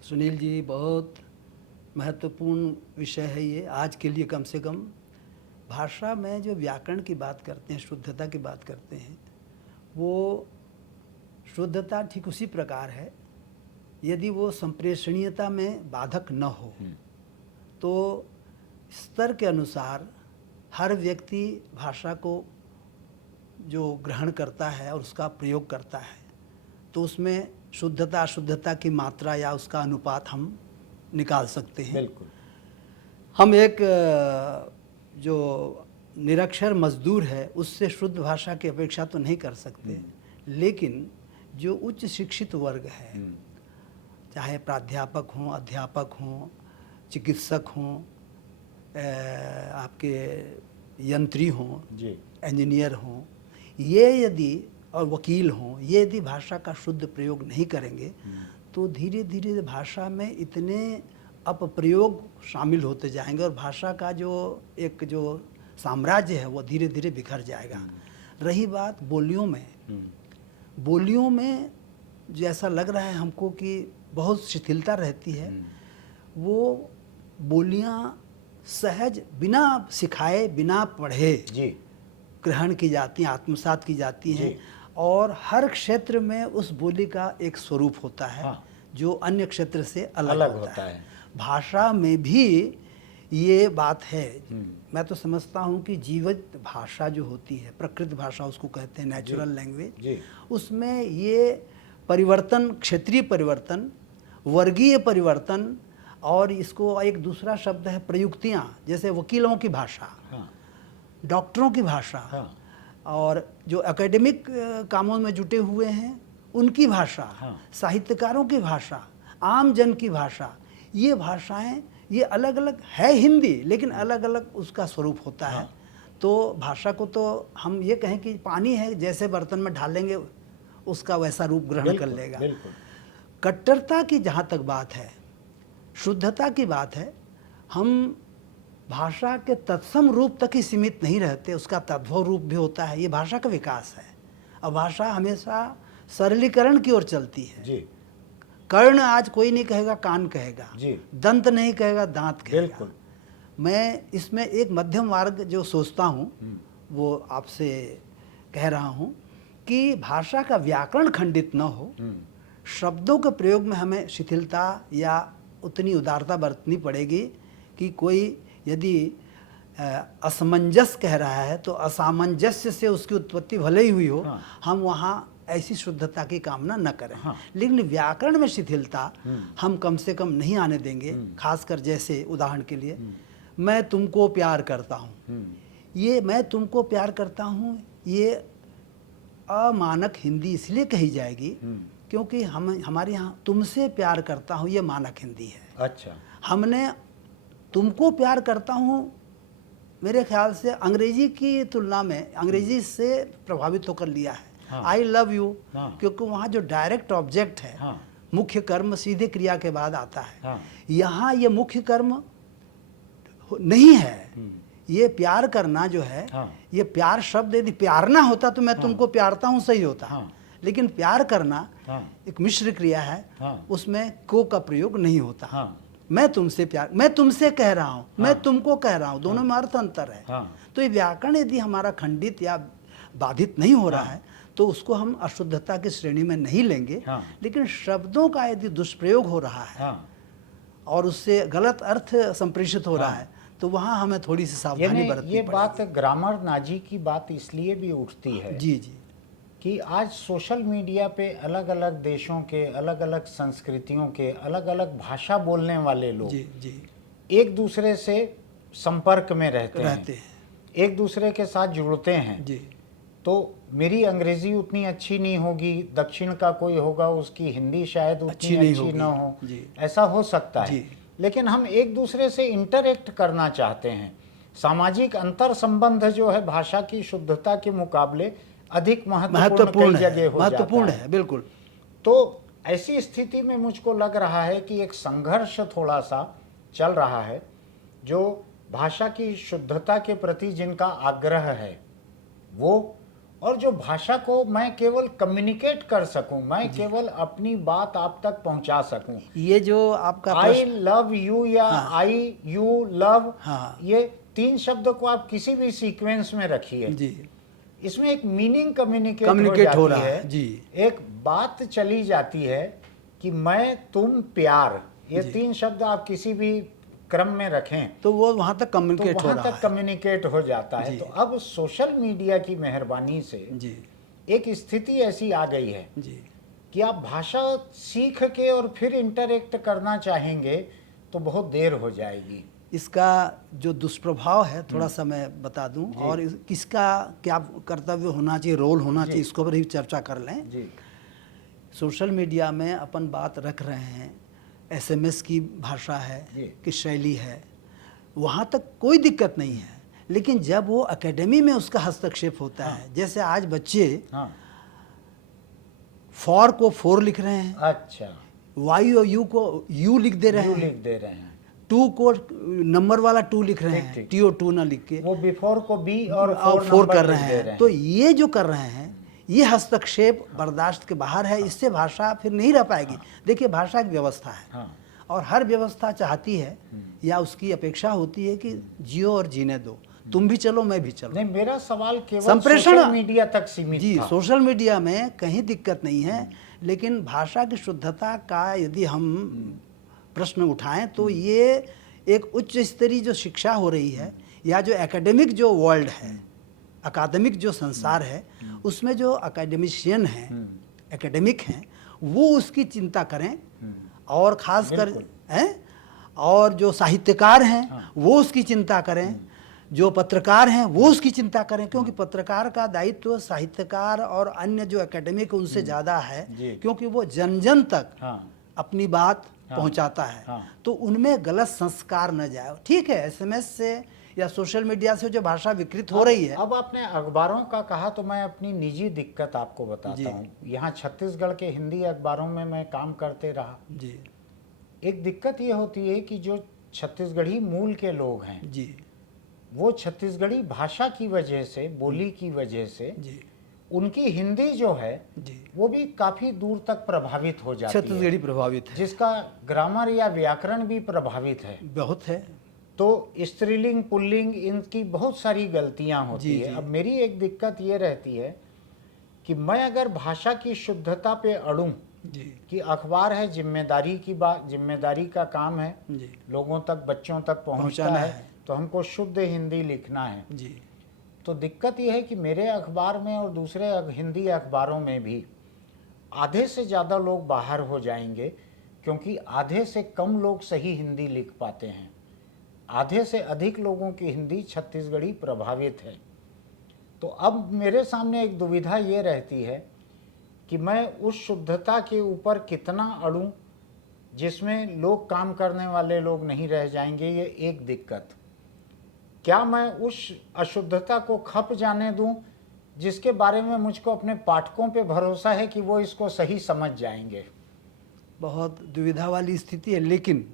सुनील जी, बहुत महत्वपूर्ण विषय है ये आज के लिए। कम से कम भाषा में जो व्याकरण की बात करते हैं, शुद्धता की बात करते हैं, वो शुद्धता ठीक उसी प्रकार है यदि वो संप्रेषणीयता में बाधक न हो। तो स्तर के अनुसार हर व्यक्ति भाषा को जो ग्रहण करता है और उसका प्रयोग करता है, तो उसमें शुद्धता अशुद्धता की मात्रा या उसका अनुपात हम निकाल सकते हैं। बिल्कुल। हम एक जो निरक्षर मजदूर है उससे शुद्ध भाषा की अपेक्षा तो नहीं कर सकते, लेकिन जो उच्च शिक्षित वर्ग है, चाहे प्राध्यापक हों, अध्यापक हों, चिकित्सक हों, आपके यंत्री हों, इंजीनियर हों, ये यदि और वकील हों, ये यदि भाषा का शुद्ध प्रयोग नहीं करेंगे तो धीरे धीरे भाषा में इतने अपप्रयोग शामिल होते जाएंगे और भाषा का जो एक जो साम्राज्य है वो धीरे धीरे बिखर जाएगा। रही बात बोलियों में जैसा लग रहा है हमको कि बहुत शिथिलता रहती है, वो बोलियां सहज बिना सिखाए बिना पढ़े ग्रहण की जाती हैं, आत्मसात की जाती हैं, और हर क्षेत्र में उस बोली का एक स्वरूप होता है। हाँ। जो अन्य क्षेत्र से अलग होता है। भाषा में भी ये बात है। मैं तो समझता हूँ कि जीवित भाषा जो होती है, प्रकृत भाषा उसको कहते हैं, नेचुरल लैंग्वेज, उसमें ये परिवर्तन, क्षेत्रीय परिवर्तन, वर्गीय परिवर्तन, और इसको एक दूसरा शब्द है प्रयुक्तियाँ, जैसे वकीलों की भाषा, हाँ। डॉक्टरों की भाषा, हाँ। और जो एकेडमिक कामों में जुटे हुए हैं उनकी भाषा, हाँ। साहित्यकारों की भाषा, आम जन की भाषा, ये भाषाएं ये अलग अलग है हिंदी, लेकिन अलग अलग उसका स्वरूप होता है। तो भाषा को तो हम ये कहें कि पानी है, जैसे बर्तन में डालेंगे उसका वैसा रूप ग्रहण कर लेगा। कट्टरता की जहाँ तक बात है, शुद्धता की बात है, हम भाषा के तत्सम रूप तक ही सीमित नहीं रहते, उसका तद्भव रूप भी होता है। ये भाषा का विकास है। और भाषा हमेशा सरलीकरण की ओर चलती है जी। कर्ण आज कोई नहीं कहेगा, कान कहेगा जी। दंत नहीं कहेगा, दांत कहेगा। मैं इसमें एक मध्यम मार्ग जो सोचता हूँ वो आपसे कह रहा हूँ कि भाषा का व्याकरण खंडित न हो, शब्दों के प्रयोग में हमें शिथिलता या उतनी उदारता बरतनी पड़ेगी कि कोई यदि असमंजस कह रहा है तो असामंजस्य से उसकी उत्पत्ति भले ही हुई हो, हाँ। हम वहाँ ऐसी शुद्धता की कामना न करें, हाँ। लेकिन व्याकरण में शिथिलता हम कम से कम नहीं आने देंगे। खासकर जैसे उदाहरण के लिए मैं तुमको प्यार करता हूँ, ये मैं तुमको प्यार करता हूँ ये अमानक हिंदी इसलिए कही जाएगी क्योंकि हमारे यहाँ तुमसे प्यार करता हूँ ये मानक हिंदी है। अच्छा। हमने तुमको प्यार करता हूँ मेरे ख्याल से अंग्रेजी की तुलना में अंग्रेजी से प्रभावित होकर लिया है। आई लव यू, क्योंकि वहाँ जो डायरेक्ट ऑब्जेक्ट है, हाँ। मुख्य कर्म सीधे क्रिया के बाद आता है, हाँ। यहाँ ये मुख्य कर्म नहीं है। ये प्यार करना जो है, हाँ। ये प्यार शब्द यदि प्यारना होता तो मैं हाँ। तुमको प्यारता हूँ सही होता, हाँ। लेकिन प्यार करना हाँ। एक मिश्र क्रिया है, हाँ। उसमें को का प्रयोग नहीं होता। हाँ। मैं तुमसे प्यार, मैं तुमसे कह रहा हूँ, हाँ। मैं तुमको कह रहा हूँ, दोनों में अर्थ अंतर है। हाँ। तो ये व्याकरण यदि हमारा खंडित या बाधित नहीं हो रहा है तो उसको हम अशुद्धता की श्रेणी में नहीं लेंगे। हाँ। लेकिन शब्दों का यदि दुष्प्रयोग हो रहा है हाँ, और उससे गलत अर्थ संप्रेषित हो रहा हाँ। है, तो वहाँ हमें थोड़ी सी सावधानी यानी बरतनी ये पड़ेगी। बात ग्रामर नाजी की बात इसलिए भी उठती है जी जी कि आज सोशल मीडिया पे अलग अलग देशों के, अलग अलग संस्कृतियों के, अलग अलग भाषा बोलने वाले लोग जी जी एक दूसरे से संपर्क में रहते रहते हैं, हैं। एक दूसरे के साथ जुड़ते हैं। जी तो मेरी अंग्रेजी उतनी अच्छी नहीं होगी, दक्षिण का कोई होगा उसकी हिंदी शायद उतनी अच्छी नहीं अच्छी ना होगी। हो, जी। ऐसा हो सकता है। जी। लेकिन हम एक दूसरे से इंटरेक्ट करना चाहते हैं। सामाजिक अंतर संबंध जो है भाषा की शुद्धता के मुकाबले अधिक महत्वपूर्ण कई जगह हो महत्वपूर्ण जाता है। है, बिल्कुल। तो ऐसी स्थिति में मुझको लग रहा है कि एक संघर्ष थोड़ा सा चल रहा है, जो भाषा की शुद्धता के प्रति जिनका आग्रह है वो, और जो भाषा को मैं केवल कम्युनिकेट कर सकूं, मैं केवल अपनी बात आप तक पहुंचा सकूं। ये जो आपका आई प्रश्न, लव यू या हाँ। आई यू लव, हाँ। ये तीन शब्द को आप किसी भी सीक्वेंस में रखिए, जी, इसमें एक मीनिंग कम्युनिकेट कम्युनिकेट हो जाती रहा है। है। जी एक बात चली जाती है कि मैं, तुम, प्यार, ये जी। तीन शब्द आप किसी भी क्रम में रखें तो वो वहाँ तक तो कम्युनिकेट हो वहां रहा तक है। कम्युनिकेट हो जाता है। जी। तो अब सोशल मीडिया की मेहरबानी से जी एक स्थिति ऐसी आ गई है जी कि आप भाषा सीख के और फिर इंटरेक्ट करना चाहेंगे तो बहुत देर हो जाएगी। इसका जो दुष्प्रभाव है थोड़ा सा मैं बता दूं, जी। और किसका क्या कर्तव्य होना चाहिए, रोल होना जी। चाहिए, इसको पर भी चर्चा कर लें। जी सोशल मीडिया में अपन बात रख रहे हैं, एसएमएस की भाषा है जी। कि शैली है, वहाँ तक कोई दिक्कत नहीं है। लेकिन जब वो एकेडमी में उसका हस्तक्षेप होता है, जैसे आज बच्चे हाँ, फॉर को फोर लिख रहे हैं, अच्छा, वाई और यू को यू लिख दे रहे यू हैं, लिख दे रहे हैं, टू को नंबर वाला टू लिख रहे ठीक, हैं, ठीक। टी ओ टू ना लिख के वो बिफोर को बी और फोर नंबर कर लिख रहे दे हैं। तो ये जो कर रहे हैं, ये हस्तक्षेप बर्दाश्त के बाहर है। इससे भाषा फिर नहीं रह पाएगी। देखिए, भाषा एक व्यवस्था है, हाँ, और हर व्यवस्था चाहती है या उसकी अपेक्षा होती है कि जियो और जीने दो, तुम भी चलो मैं भी चलो। नहीं, मेरा सवाल केवल संप्रेषण सोशल मीडिया तक सीमित जी, था। सोशल मीडिया में कहीं दिक्कत नहीं है, लेकिन भाषा की शुद्धता का यदि हम प्रश्न उठाएं तो ये एक उच्च स्तरीय जो शिक्षा हो रही है, या जो एकेडमिक जो वर्ल्ड है, अकादमिक जो संसार है, उसमें जो अकेडमिशियन हैं, एकेडमिक हैं, वो उसकी चिंता करें। और खासकर हैं, और जो साहित्यकार हैं वो उसकी चिंता करें, जो पत्रकार हैं वो उसकी चिंता करें, क्योंकि पत्रकार का दायित्व साहित्यकार और अन्य जो एकेडमिक उनसे ज़्यादा है, जी। क्योंकि वो जन जन तक हाँ, अपनी बात पहुंचाता है। हाँ। तो उनमें गलत संस्कार न जाए। ठीक है, एसएमएस से या सोशल मीडिया से जो भाषा विकृत हो रही है। अब आपने अखबारों का कहा तो मैं अपनी निजी दिक्कत आपको जी। बताता हूँ। यहाँ छत्तीसगढ़ के हिंदी अखबारों में मैं काम करते रहा। जी एक दिक्कत ये होती है कि जो छत्तीसगढ़ी मूल के लोग हैं, जी वो छत्तीसगढ़ी भाषा की वजह से, बोली की वजह से, जी उनकी हिंदी जो है जी वो भी काफ़ी दूर तक प्रभावित हो जाती है, छत्तीसगढ़ी प्रभावित है, जिसका ग्रामर या व्याकरण भी प्रभावित है। बहुत है। तो स्त्रीलिंग, पुल्लिंग, इनकी बहुत सारी गलतियां होती जी, है। जी। अब मेरी एक दिक्कत ये रहती है कि मैं अगर भाषा की शुद्धता पे अड़ूं जी कि अखबार है, जिम्मेदारी की बात, जिम्मेदारी का काम है, जी लोगों तक, बच्चों तक पहुंचता पहुंचाना है, है। तो हमको शुद्ध हिंदी लिखना है। जी तो दिक्कत यह है कि मेरे अखबार में और दूसरे हिंदी अखबारों में भी आधे से ज़्यादा लोग बाहर हो जाएंगे, क्योंकि आधे से कम लोग सही हिंदी लिख पाते हैं। आधे से अधिक लोगों की हिंदी छत्तीसगढ़ी प्रभावित है। तो अब मेरे सामने एक दुविधा ये रहती है कि मैं उस शुद्धता के ऊपर कितना अड़ूं जिसमें लोग, काम करने वाले लोग नहीं रह जाएंगे, ये एक दिक्कत। क्या मैं उस अशुद्धता को खप जाने दूं जिसके बारे में मुझको अपने पाठकों पे भरोसा है कि वो इसको सही समझ जाएंगे? बहुत दुविधा वाली स्थिति है, लेकिन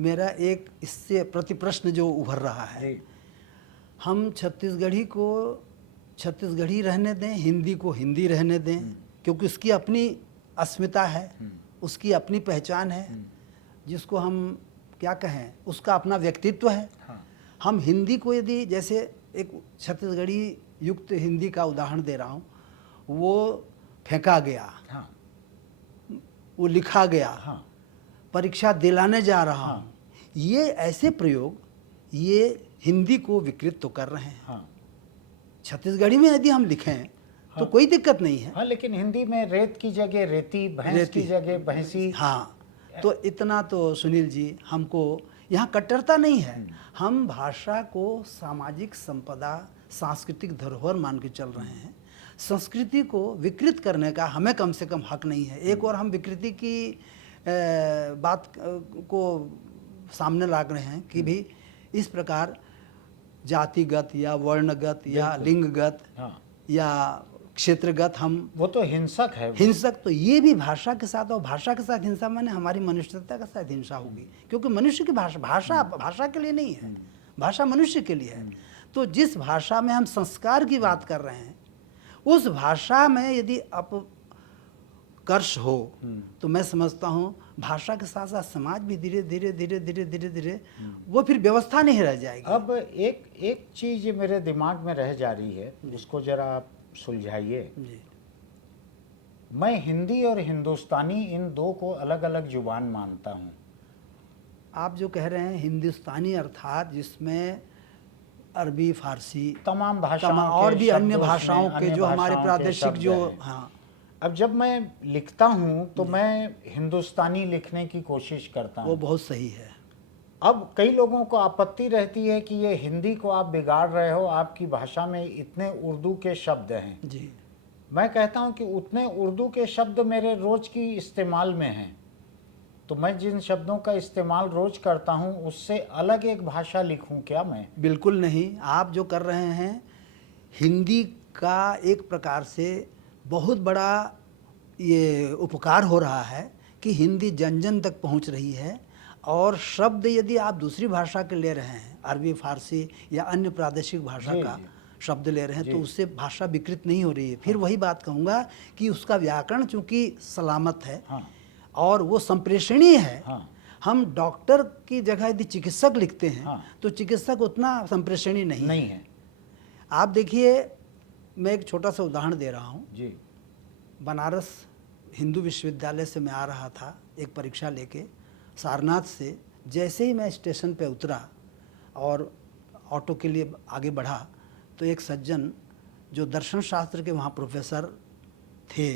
मेरा एक इससे प्रति प्रश्न जो उभर रहा है, जी, हम छत्तीसगढ़ी को छत्तीसगढ़ी रहने दें, हिंदी को हिंदी रहने दें, क्योंकि उसकी अपनी अस्मिता है, उसकी अपनी पहचान है, जिसको हम क्या कहें, उसका अपना व्यक्तित्व है। हाँ, हम हिंदी को यदि, जैसे एक छत्तीसगढ़ी युक्त हिंदी का उदाहरण दे रहा हूँ, वो फेंका गया, हाँ वो लिखा गया, हाँ परीक्षा दिलाने जा रहा हाँ। हूँ, ये ऐसे प्रयोग ये हिंदी को विकृत तो कर रहे हैं। हाँ छत्तीसगढ़ी में यदि हम लिखें तो हाँ। कोई दिक्कत नहीं है। हाँ, लेकिन हिंदी में रेत की जगह रेती, भैंस की जगह भैंसी। हाँ, तो इतना तो सुनील जी, हमको यहाँ कट्टरता नहीं है, हम भाषा को सामाजिक संपदा, सांस्कृतिक धरोहर मान के चल रहे हैं। संस्कृति को विकृत करने का हमें कम से कम हक नहीं है। एक और हम विकृति की बात को सामने ला रहे हैं कि भी इस प्रकार जातिगत या वर्णगत या लिंगगत हाँ, या क्षेत्रगत हम वो तो हिंसक है वो। हिंसक, तो ये भी भाषा के साथ, और भाषा के साथ हिंसा माने हमारी मनुष्यता के साथ हिंसा होगी, क्योंकि मनुष्य की भाषा के लिए नहीं है, भाषा मनुष्य के लिए है। तो जिस भाषा में हम संस्कार की बात कर रहे हैं, उस भाषा में यदि अपकर्ष हो तो मैं समझता हूँ भाषा के साथ साथ समाज भी धीरे धीरे धीरे धीरे धीरे धीरे वो फिर व्यवस्था नहीं रह जाएगी। अब एक चीज मेरे दिमाग में रह जा रही है, उसको जरा आप सुलझाइए। जी, मैं हिंदी और हिंदुस्तानी इन दो को अलग अलग जुबान मानता हूँ। आप जो कह रहे हैं हिंदुस्तानी अर्थात जिसमें अरबी, फारसी, तमाम भाषाओं और के भी अन्य शब्दों भाषाओं में, के अन्य जो हमारे भाषाओं के प्रादेशिक शब्द जो, हैं। हाँ, अब जब मैं लिखता हूँ तो मैं हिंदुस्तानी लिखने की कोशिश करता वो हूँ। बहुत सही है। अब कई लोगों को आपत्ति रहती है कि ये हिंदी को आप बिगाड़ रहे हो, आपकी भाषा में इतने उर्दू के शब्द हैं। जी, मैं कहता हूँ कि उतने उर्दू के शब्द मेरे रोज की इस्तेमाल में हैं, तो मैं जिन शब्दों का इस्तेमाल रोज करता हूँ उससे अलग एक भाषा लिखूँ क्या मैं? बिल्कुल नहीं। आप जो कर रहे हैं हिंदी का एक प्रकार से बहुत बड़ा ये उपकार हो रहा है कि हिंदी जन जन तक पहुंच रही है, और शब्द यदि आप दूसरी भाषा के ले रहे हैं, अरबी, फारसी या अन्य प्रादेशिक भाषा जी, का जी। शब्द ले रहे हैं, तो जी। उससे भाषा विकृत नहीं हो रही है। फिर वही बात कहूँगा कि उसका व्याकरण चूँकि सलामत है हाँ और वो संप्रेषणीय है। हाँ हम डॉक्टर की जगह यदि चिकित्सक लिखते हैं हाँ। तो चिकित्सक उतना संप्रेषणीय नहीं नहीं है। है। आप देखिए, मैं एक छोटा सा उदाहरण दे रहा हूँ। जी बनारस हिंदू विश्वविद्यालय से मैं आ रहा था एक परीक्षा लेके सारनाथ से। जैसे ही मैं स्टेशन पे उतरा और ऑटो के लिए आगे बढ़ा तो एक सज्जन जो दर्शन शास्त्र के वहाँ प्रोफेसर थे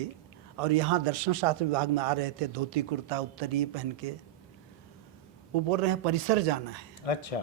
और यहाँ दर्शन शास्त्र विभाग में आ रहे थे, धोती कुर्ता उत्तरीय पहन के, वो बोल रहे हैं परिसर जाना है। अच्छा।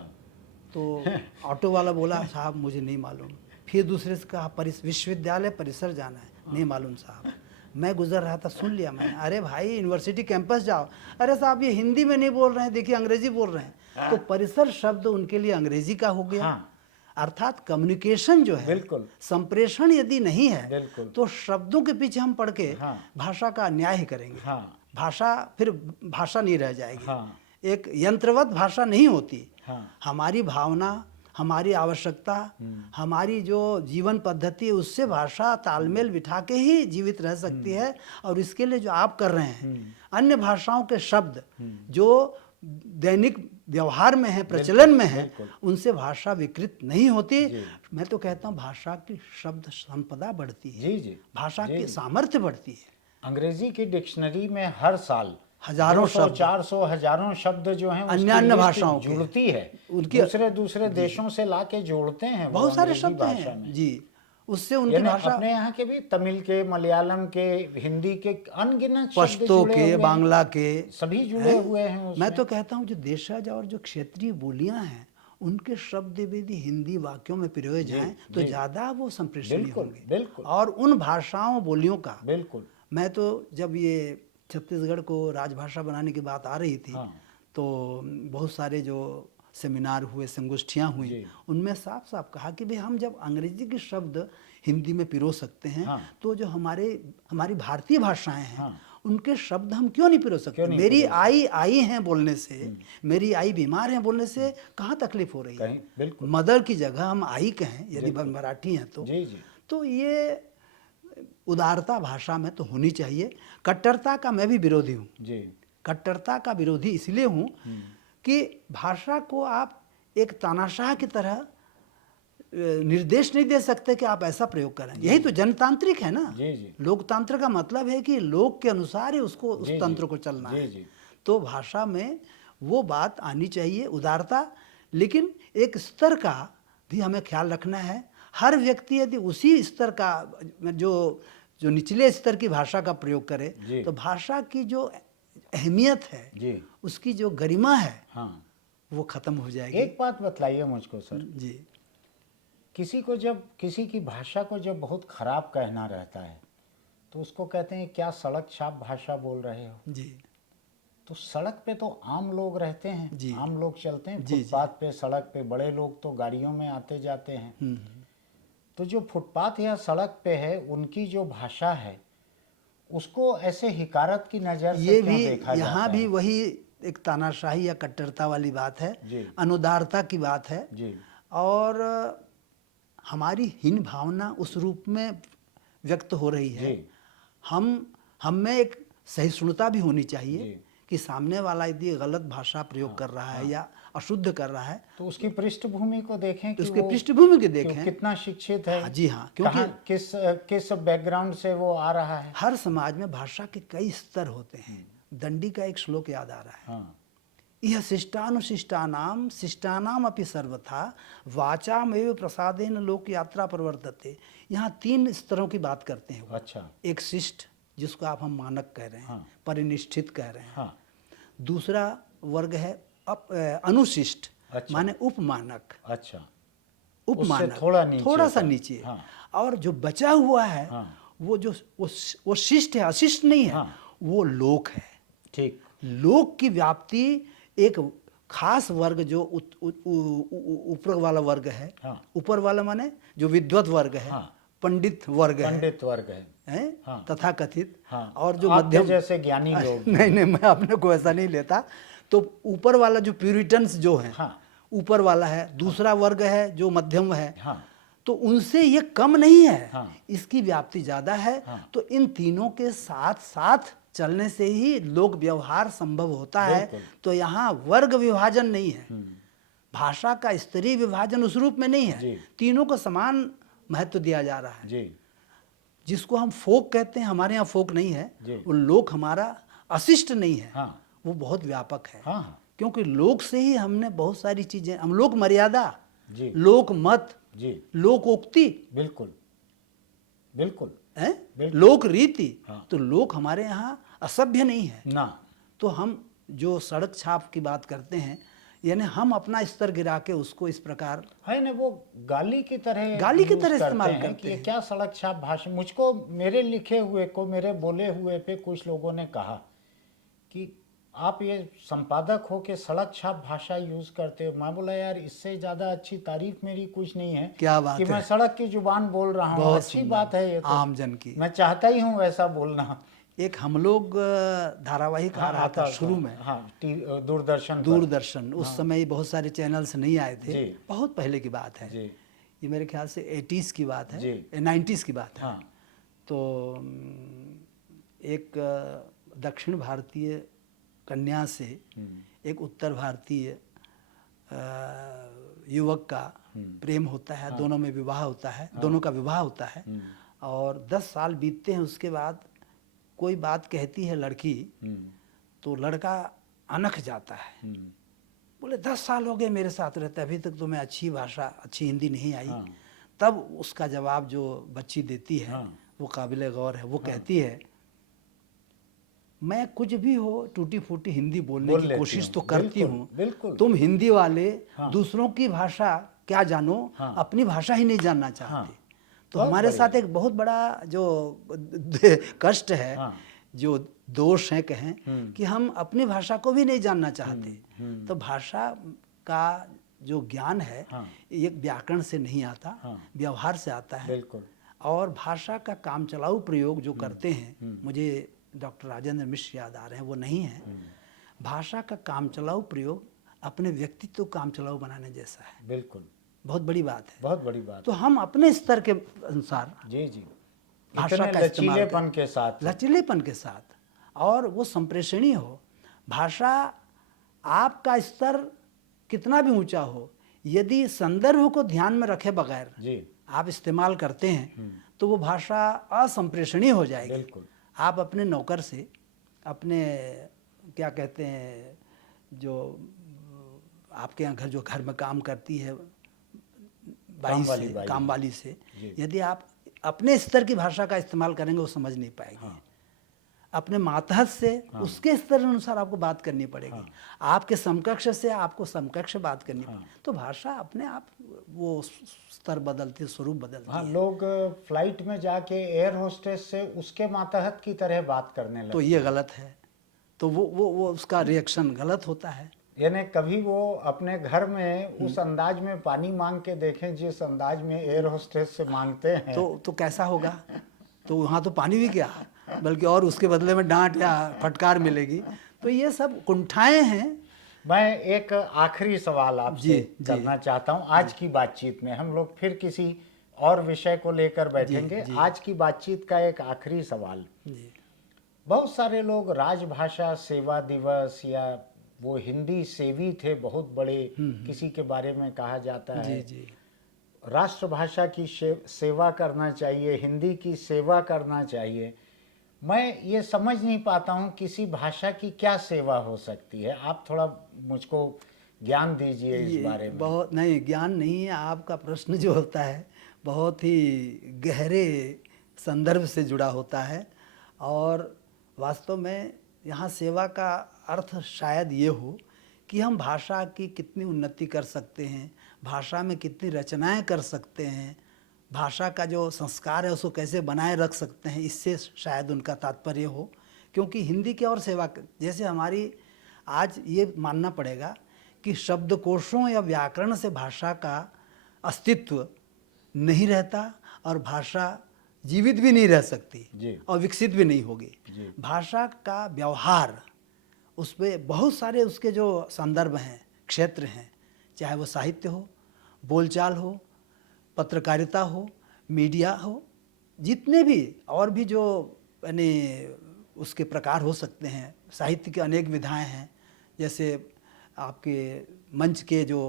तो ऑटो वाला बोला साहब मुझे नहीं मालूम। फिर दूसरे से कहा विश्वविद्यालय परिसर जाना है, नहीं मालूम साहब। मैं गुजर रहा था, सुन लिया मैंने, अरे भाई यूनिवर्सिटी कैंपस जाओ। अरे साहब ये हिंदी में नहीं बोल रहे हैं, देखिए अंग्रेजी बोल रहे हैं। तो परिसर शब्द उनके लिए अंग्रेजी का हो गया। हाँ। अर्थात कम्युनिकेशन जो है, बिल्कुल। संप्रेषण यदि नहीं बिल्कुल। है तो शब्दों के पीछे हम पढ़ के हाँ। भाषा का अन्याय ही करेंगे। हाँ भाषा फिर भाषा नहीं रह जाएगी। हाँ एक यंत्रवत भाषा नहीं होती। हाँ हमारी भावना, हमारी आवश्यकता, हमारी जो जीवन पद्धति है, उससे भाषा तालमेल बिठा के ही जीवित रह सकती है। और इसके लिए जो आप कर रहे हैं, अन्य भाषाओं के शब्द जो दैनिक व्यवहार में है, प्रचलन में है, उनसे भाषा विकृत नहीं होती। मैं तो कहता हूँ भाषा की शब्द संपदा बढ़ती है, जी जी। भाषा की सामर्थ्य बढ़ती है। अंग्रेजी की डिक्शनरी में हर साल हजारों शब्द, 400 हजारों शब्द जो हैं उसकी अन्य लिस्ट भाषाओं के जुड़ती है, उनकी दूसरे देशों से लाके जोड़ते हैं वो बहुत सारे अंग्रेजी शब्द भाषा हैं में। जी, उससे उनकी यानी भाषा अपने यहाँ के भी तमिल के, मलयालम के, हिंदी के अनगिनत शब्द पश्तो जुड़े के, हुए हैं, बांग्ला के सभी जुड़े हुए हैं मैं उसमें। तो कहता हूँ जो देशज और जो क्षेत्रीय बोलियां हैं उनके शब्द यदि हिंदी वाक्यों में पिरोए जाएं तो ज़्यादा वो संप्रेषणीय बिल्कुल होंगे। बिल्कुल और उन भाषाओं बोलियों का, बिल्कुल। मैं तो जब ये छत्तीसगढ़ को राजभाषा बनाने की बात आ रही थी हाँ। तो बहुत सारे जो सेमिनार हुए, संगोष्ठियाँ हुई, उनमें साफ साफ कहा कि भाई हम जब अंग्रेजी के शब्द हिंदी में पिरो सकते हैं, हाँ। तो जो हमारी भारतीय भाषाएं हैं, हाँ। उनके शब्द हम क्यों नहीं पिरो सकते? मेरी आई हैं बोलने से, मेरी आई बीमार है बोलने से कहाँ तकलीफ हो रही है? बिल्कुल। मदर की जगह हम आई कहें यदि मराठी हैं तो। जी जी। तो ये उदारता भाषा में तो होनी चाहिए। कट्टरता का मैं भी विरोधी हूँ जी। कट्टरता का विरोधी इसलिए हूँ कि भाषा को आप एक तानाशाह की तरह निर्देश नहीं दे सकते कि आप ऐसा प्रयोग करें। यही तो जनतांत्रिक है ना। जी जी लोकतंत्र का मतलब है कि लोक के अनुसार ही उसको उस जी तंत्र को चलना जी है। जी तो भाषा में वो बात आनी चाहिए, उदारता, लेकिन एक स्तर का भी हमें ख्याल रखना है। हर व्यक्ति यदि उसी स्तर का जो जो निचले स्तर की भाषा का प्रयोग करे जी तो भाषा की जो अहमियत है, जी उसकी जो गरिमा है, हाँ। वो खत्म हो जाएगी। एक बात बतलाइए मुझको सर, जी किसी को जब किसी की भाषा को जब बहुत खराब कहना रहता है तो उसको कहते हैं क्या सड़क छाप भाषा बोल रहे हो। जी तो सड़क पे तो आम लोग रहते हैं, जी आम लोग चलते हैं जी फुटपाथ पे, सड़क पे बड़े लोग तो गाड़ियों में आते जाते हैं। हम्म, तो जो फुटपाथ या सड़क पे है उनकी जो भाषा है उसको ऐसे हिकारत की नज़र से ये क्यों भी देखा यहाँ जाता भी है? वही एक तानाशाही या कट्टरता वाली बात है, जी अनुदारता की बात है। जी और हमारी हीन भावना उस रूप में व्यक्त हो रही है। जी हम में एक सहिष्णुता भी होनी चाहिए जी कि सामने वाला यदि गलत भाषा प्रयोग कर रहा है या अशुद्ध कर रहा है तो उसकी पृष्ठभूमि को देखें तो कि उसके वो पृष्ठभूमि के कि वो देखें। कितना शिक्षित है, हाँ जी हाँ, क्योंकि कहाँ किस किस बैकग्राउंड से वो आ रहा है। हर समाज में भाषा के कई स्तर होते हैं। दंडी का एक श्लोक याद आ रहा है, हाँ यह शिष्टानुशिष्टानाम शिष्टानाम अपि सर्वथा वाचामेव प्रसादेन लोक यात्रा प्रवर्तते। यहाँ 3 स्तरों की बात करते हैं वो। अच्छा एक शिष्ट, जिसको आप हम मानक कह रहे हैं, हाँ। परिनिष्ठित कह रहे हैं। हाँ दूसरा वर्ग है अनुशिष्ट, अच्छा माने उपमानक। अच्छा उपमानक थोड़ा सा का। नीचे। हाँ और जो बचा हुआ है हाँ वो जो वो शिष्ट है, अशिष्ट नहीं है। हाँ। वो लोक है। ठीक लोक की व्याप्ति एक खास वर्ग जो ऊपर वाला वर्ग है। हाँ ऊपर वाला माने जो विद्वत वर्ग है, हाँ। पंडित वर्ग है, पंडित वर्ग है। हैं? हाँ तथा कथित। हाँ और जो आपके मध्यम जैसे ज्ञानी लोग नहीं नहीं, मैं अपने को ऐसा नहीं लेता। तो ऊपर वाला जो प्यूरिटन्स जो है, हाँ ऊपर वाला है। दूसरा वर्ग है जो मध्यम है। हाँ तो उनसे ये कम नहीं है, हाँ। इसकी व्याप्ति ज़्यादा है। हाँ। तो इन तीनों के साथ साथ चलने से ही लोक व्यवहार संभव होता है। बिल्कुल। तो यहाँ वर्ग विभाजन नहीं है, भाषा का स्तरीय विभाजन उस रूप में नहीं जी। है। तीनों को समान महत्व दिया जा रहा है। जी जिसको हम फोक कहते हैं, हमारे यहाँ फोक नहीं है। जी। वो लोक हमारा अशिष्ट नहीं है। हाँ वो बहुत व्यापक है। हाँ हाँ क्योंकि लोक से ही हमने बहुत सारी चीज़ें, हम लोक मर्यादा, जी लोक मत, जी लोकोक्ति बिल्कुल बिल्कुल है, बिल्कुल। लोक रीति। हाँ। तो लोक हमारे यहाँ असभ्य नहीं है। ना। तो हम जो सड़क छाप की बात करते हैं, यानी हम अपना स्तर गिरा के उसको इस प्रकार है ना, वो गाली की तरह गाली की यूज तरह करते इस्तेमाल हैं करते कि ये हैं। क्या सड़क छाप भाषा। मुझको मेरे लिखे हुए को, मेरे बोले हुए पे कुछ लोगों ने कहा कि आप ये संपादक हो के सड़क छाप भाषा यूज करते हो। मैं बोला यार इससे ज़्यादा अच्छी तारीफ मेरी कुछ नहीं है क्या बात कि है। मैं सड़क की जुबान बोल रहा हूँ। बहुत अच्छी सुंदर, बात है ये तो, आम जन की। मैं चाहता ही हूँ वैसा बोलना। एक हम लोग धारावाहिक आ रहा था शुरू में, हाँ दूरदर्शन पर। दूरदर्शन। उस समय बहुत सारे चैनल्स नहीं आए थे, जी। बहुत पहले की बात है। जी ये मेरे ख्याल से 80s की बात है, जी। 90s की बात है। हाँ तो एक दक्षिण भारतीय कन्या से एक उत्तर भारतीय युवक का प्रेम होता है। दोनों में विवाह होता है, दोनों का विवाह होता है। और 10 साल बीतते हैं। उसके बाद कोई बात कहती है लड़की, तो लड़का अनख जाता है। बोले 10 साल हो गए मेरे साथ रहते, अभी तक तो मैं अच्छी भाषा, अच्छी हिंदी नहीं आई। हाँ। तब उसका जवाब जो बच्ची देती है, हाँ। वो काबिले गौर है। वो कहती है, मैं कुछ भी हो टूटी फूटी हिंदी बोलने की कोशिश तो करती हूँ, बिल्कुल। तुम हिंदी वाले हाँ। दूसरों की भाषा क्या जानो, हाँ। अपनी भाषा ही नहीं जानना चाहते। हाँ। तो बहुत हमारे बढ़िया। साथ एक बहुत बड़ा जो कष्ट है, हाँ। जो दोष है कहें, कि हम अपनी भाषा को भी नहीं जानना चाहते। तो भाषा का जो ज्ञान है, हाँ। ये व्याकरण से नहीं आता, हाँ। व्यवहार से आता है। बिल्कुल। और भाषा का कामचलाऊ प्रयोग जो करते हैं, मुझे डॉक्टर राजेंद्र मिश्र याद आ रहे हैं, वो नहीं है। भाषा का कामचलाऊ प्रयोग अपने व्यक्तित्व को कामचलाऊ बनाने जैसा है। बिल्कुल, बहुत बड़ी बात है। बहुत बड़ी बात तो हम अपने स्तर के अनुसार जी जी भाषा इतने का इस्तेमाल लचीलेपन के साथ। लचीलेपन के साथ, और वो संप्रेषणीय हो। भाषा आपका स्तर कितना भी ऊंचा हो, यदि संदर्भ को ध्यान में रखे बगैर जी आप इस्तेमाल करते हैं तो वो भाषा असंप्रेषणीय हो जाएगी। बिल्कुल। आप अपने नौकर से, अपने क्या कहते हैं, जो आपके यहाँ घर, जो घर में काम करती है बाई से, काम वाली से, यदि आप अपने स्तर की भाषा का इस्तेमाल करेंगे वो समझ नहीं पाएगी। अपने मातहत से उसके स्तर अनुसार आपको बात करनी पड़ेगी। आपके समकक्ष से आपको समकक्ष बात करनी पड़ेगी। तो भाषा अपने आप वो स्तर बदलती, स्वरूप बदलती है। लोग फ्लाइट में जाके एयर होस्टेस से उसके मातहत की तरह बात करने लगते, तो ये गलत है। तो वो उसका रिएक्शन गलत होता है। यानी कभी वो अपने घर में उस अंदाज में पानी मांग के देखें जिस अंदाज में एयर होस्टेस से मांगते हैं, तो कैसा होगा? तो वहाँ तो पानी भी क्या, बल्कि और उसके बदले में डांट या फटकार मिलेगी। तो ये सब कुंठाएं हैं। मैं एक आखिरी सवाल आपसे करना चाहता हूँ। आज की बातचीत में हम लोग फिर किसी और विषय को लेकर बैठेंगे। आज की बातचीत का एक आखिरी सवाल, बहुत सारे लोग राजभाषा सेवा दिवस, या वो हिंदी सेवी थे बहुत बड़े, किसी के बारे में कहा जाता है राष्ट्रभाषा की सेवा करना चाहिए, हिंदी की सेवा करना चाहिए। मैं ये समझ नहीं पाता हूँ किसी भाषा की क्या सेवा हो सकती है। आप थोड़ा मुझको ज्ञान दीजिए इस बारे में। बहुत नहीं, ज्ञान नहीं है। आपका प्रश्न जो होता है बहुत ही गहरे संदर्भ से जुड़ा होता है, और वास्तव में यहाँ सेवा का अर्थ शायद ये हो कि हम भाषा की कितनी उन्नति कर सकते हैं, भाषा में कितनी रचनाएं कर सकते हैं, भाषा का जो संस्कार है उसको कैसे बनाए रख सकते हैं, इससे शायद उनका तात्पर्य हो। क्योंकि हिंदी की और सेवा, जैसे हमारी आज ये मानना पड़ेगा कि शब्दकोशों या व्याकरण से भाषा का अस्तित्व नहीं रहता, और भाषा जीवित भी नहीं रह सकती और विकसित भी नहीं होगी। भाषा का व्यवहार, उसमें बहुत सारे उसके जो संदर्भ हैं, क्षेत्र हैं, चाहे वो साहित्य हो, बोलचाल हो, पत्रकारिता हो, मीडिया हो, जितने भी और भी जो यानी उसके प्रकार हो सकते हैं। साहित्य के अनेक विधाएं हैं, जैसे आपके मंच के जो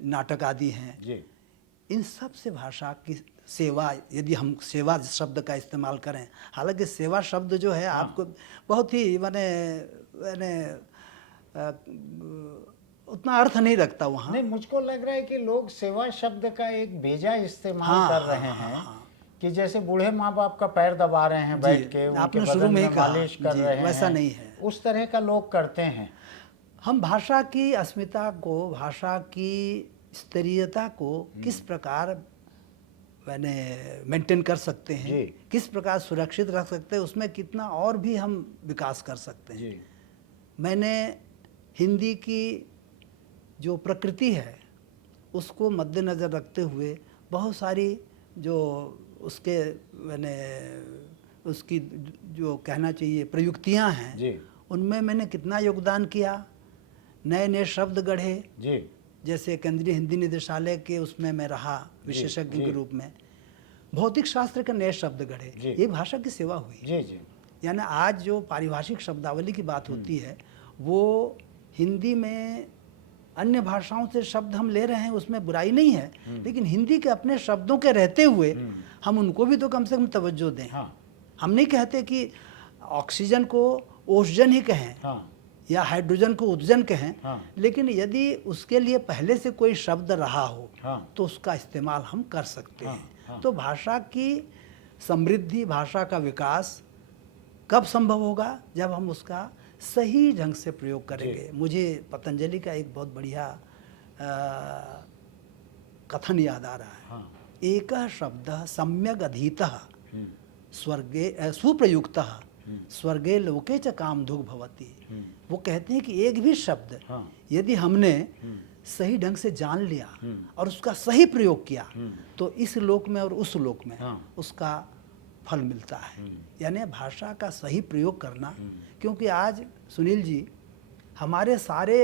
नाटक आदि हैं, इन सब से भाषा की सेवा, यदि हम सेवा शब्द का इस्तेमाल करें, हालांकि सेवा शब्द जो है आपको बहुत ही मैंने उतना अर्थ नहीं रखता वहाँ। नहीं, मुझको लग रहा है कि लोग सेवा शब्द का एक बेजा इस्तेमाल कर रहे हैं। कि जैसे बूढ़े माँ बाप का पैर दबा रहे हैं बैठ के, उनके बदन में मालिश कर रहे हैं, वैसा नहीं है। उस तरह का लोग करते हैं। हम भाषा की अस्मिता को, भाषा की स्तरीयता को किस प्रकार मेंटेन कर सकते हैं, किस प्रकार सुरक्षित रख सकते हैं, उसमें कितना और भी हम विकास कर सकते हैं। मैंने हिंदी की जो प्रकृति है उसको मद्देनज़र रखते हुए बहुत सारी जो उसके उसकी जो कहना चाहिए प्रयुक्तियां हैं, उनमें मैंने कितना योगदान किया। नए नए शब्द गढ़े, जैसे केंद्रीय हिंदी निदेशालय के उसमें मैं रहा विशेषज्ञ के रूप में, भौतिक शास्त्र के नए शब्द गढ़े, ये भाषा की सेवा हुई। यानी आज जो पारिभाषिक शब्दावली की बात होती है, वो हिंदी में अन्य भाषाओं से शब्द हम ले रहे हैं, उसमें बुराई नहीं है, लेकिन हिंदी के अपने शब्दों के रहते हुए हम उनको भी तो कम से कम तवज्जो दें। हम नहीं कहते कि ऑक्सीजन को ओक्सीजन ही कहें या हाइड्रोजन को उद्जन कहें, लेकिन यदि उसके लिए पहले से कोई शब्द रहा हो तो उसका इस्तेमाल हम कर सकते हैं। तो भाषा की समृद्धि, भाषा का विकास कब संभव होगा? जब हम उसका सही ढंग से प्रयोग करेंगे। मुझे पतंजलि का एक बहुत बढ़िया कथन याद आ रहा है। एकः शब्दः सम्यग् अधीतः स्वर्गे सुप्रयुक्तः स्वर्गे लोके च कामधुग् भवति। वो कहते हैं कि एक भी शब्द यदि हमने सही ढंग से जान लिया और उसका सही प्रयोग किया तो इस लोक में और उस लोक में उसका फल मिलता है। यानी भाषा का सही प्रयोग करना, क्योंकि आज सुनील जी हमारे सारे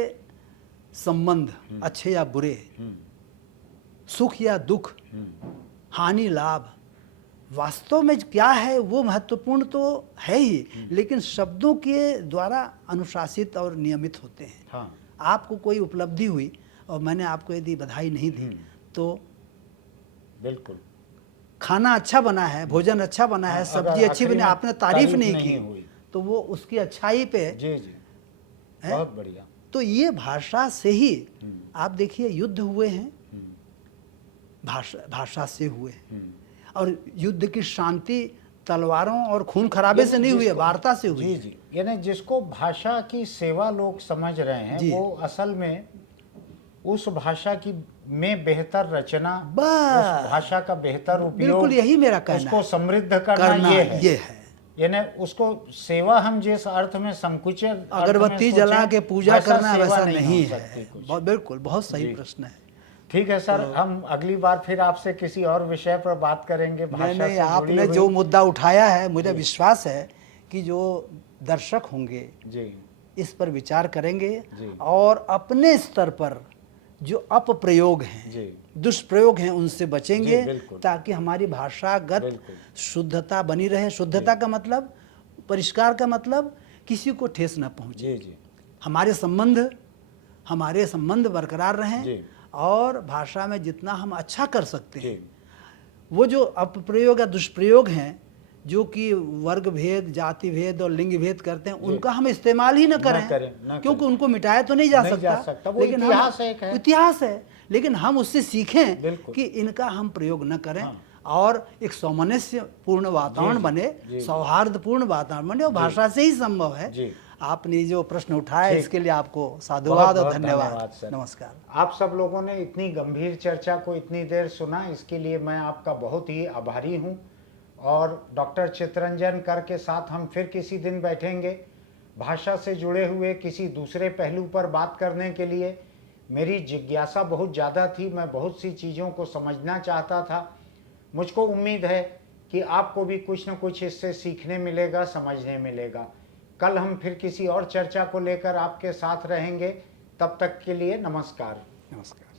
संबंध, अच्छे या बुरे, सुख या दुख, हानि लाभ, वास्तव में क्या है वो महत्वपूर्ण तो है ही, लेकिन शब्दों के द्वारा अनुशासित और नियमित होते हैं। आपको कोई उपलब्धि हुई और मैंने आपको यदि बधाई नहीं दी तो बिल्कुल। खाना अच्छा बना है, भोजन अच्छा बना है, हाँ, सब्जी अगर अच्छी आखिरी बनी, में आपने तारीफ नहीं हुई की तो वो उसकी अच्छाई पे जी जी, है। बहुत बढ़िया। तो ये भाषा से ही आप देखिए युद्ध हुए हैं, भाषा से हुए हैं। और युद्ध की शांति तलवारों और खून खराबे से नहीं हुई है, वार्ता से हुई जी है। जी, यानी जिसको भाषा की सेवा लोग समझ रहे हैं जी। वो असल में उस भाषा की में बेहतर रचना, उस बस भाषा का बेहतर उपयोग, बिल्कुल यही मेरा कहना उसको है। समृद्ध करना ये है। यानी उसको सेवा हम जिस अर्थ में संकुचित अर्थ में अगरबत्ती जला सोचें, के पूजा करना सेवा वैसा नहीं नहीं हो है। सकती कुछ। बिल्कुल, बहुत सही जी। प्रश्न है। ठीक है सर, हम अगली बार फिर आपसे किसी और विषय पर बात करेंगे भाषा नहीं, से जुड़ी आपने हुई। जो मुद्दा उठाया है, मुझे विश्वास है कि जो दर्शक होंगे जी इस पर विचार करेंगे जी और अपने स्तर पर जो अपप्रयोग हैं, जी दुष्प्रयोग हैं, उनसे बचेंगे, जी, बिल्कुल। ताकि हमारी भाषागत बिल्कुल। शुद्धता बनी रहे। शुद्धता का मतलब, परिष्कार का मतलब किसी को ठेस न पहुंचे। जी जी हमारे संबंध बरकरार रहें जी और भाषा में जितना हम अच्छा कर सकते जी हैं, वो जो अपप्रयोग या दुष्प्रयोग हैं, जो कि वर्ग भेद, जाति भेद और लिंग भेद करते हैं, उनका हम इस्तेमाल ही न करें, क्योंकि उनको मिटाया तो नहीं जा सकता। वो लेकिन इतिहास एक है। इतिहास है, लेकिन हम उससे सीखें बिल्कुल। कि इनका हम प्रयोग न करें। हाँ। और एक सामंजस्यपूर्ण वातावरण जी, बने, जी। सौहार्दपूर्ण वातावरण बने, और भाषा से ही संभव है। जी। आपने जो प्रश्न उठाया, ठीक। इसके लिए आपको साधुवाद और बहुत धन्यवाद। सर। नमस्कार। आप सब लोगों ने इतनी गंभीर चर्चा को इतनी देर सुना, इसके लिए मैं आपका बहुत ही आभारी हूं। और डॉक्टर चित्तरंजन कर के साथ हम फिर किसी दिन बैठेंगे भाषा से जुड़े हुए किसी दूसरे पहलू पर बात करने के लिए। मेरी जिज्ञासा बहुत ज़्यादा थी, मैं बहुत सी चीज़ों को समझना चाहता था। मुझको उम्मीद है कि आपको भी कुछ न कुछ इससे सीखने मिलेगा, समझने मिलेगा। कल हम फिर किसी और चर्चा को लेकर आपके साथ रहेंगे। तब तक के लिए नमस्कार। नमस्कार।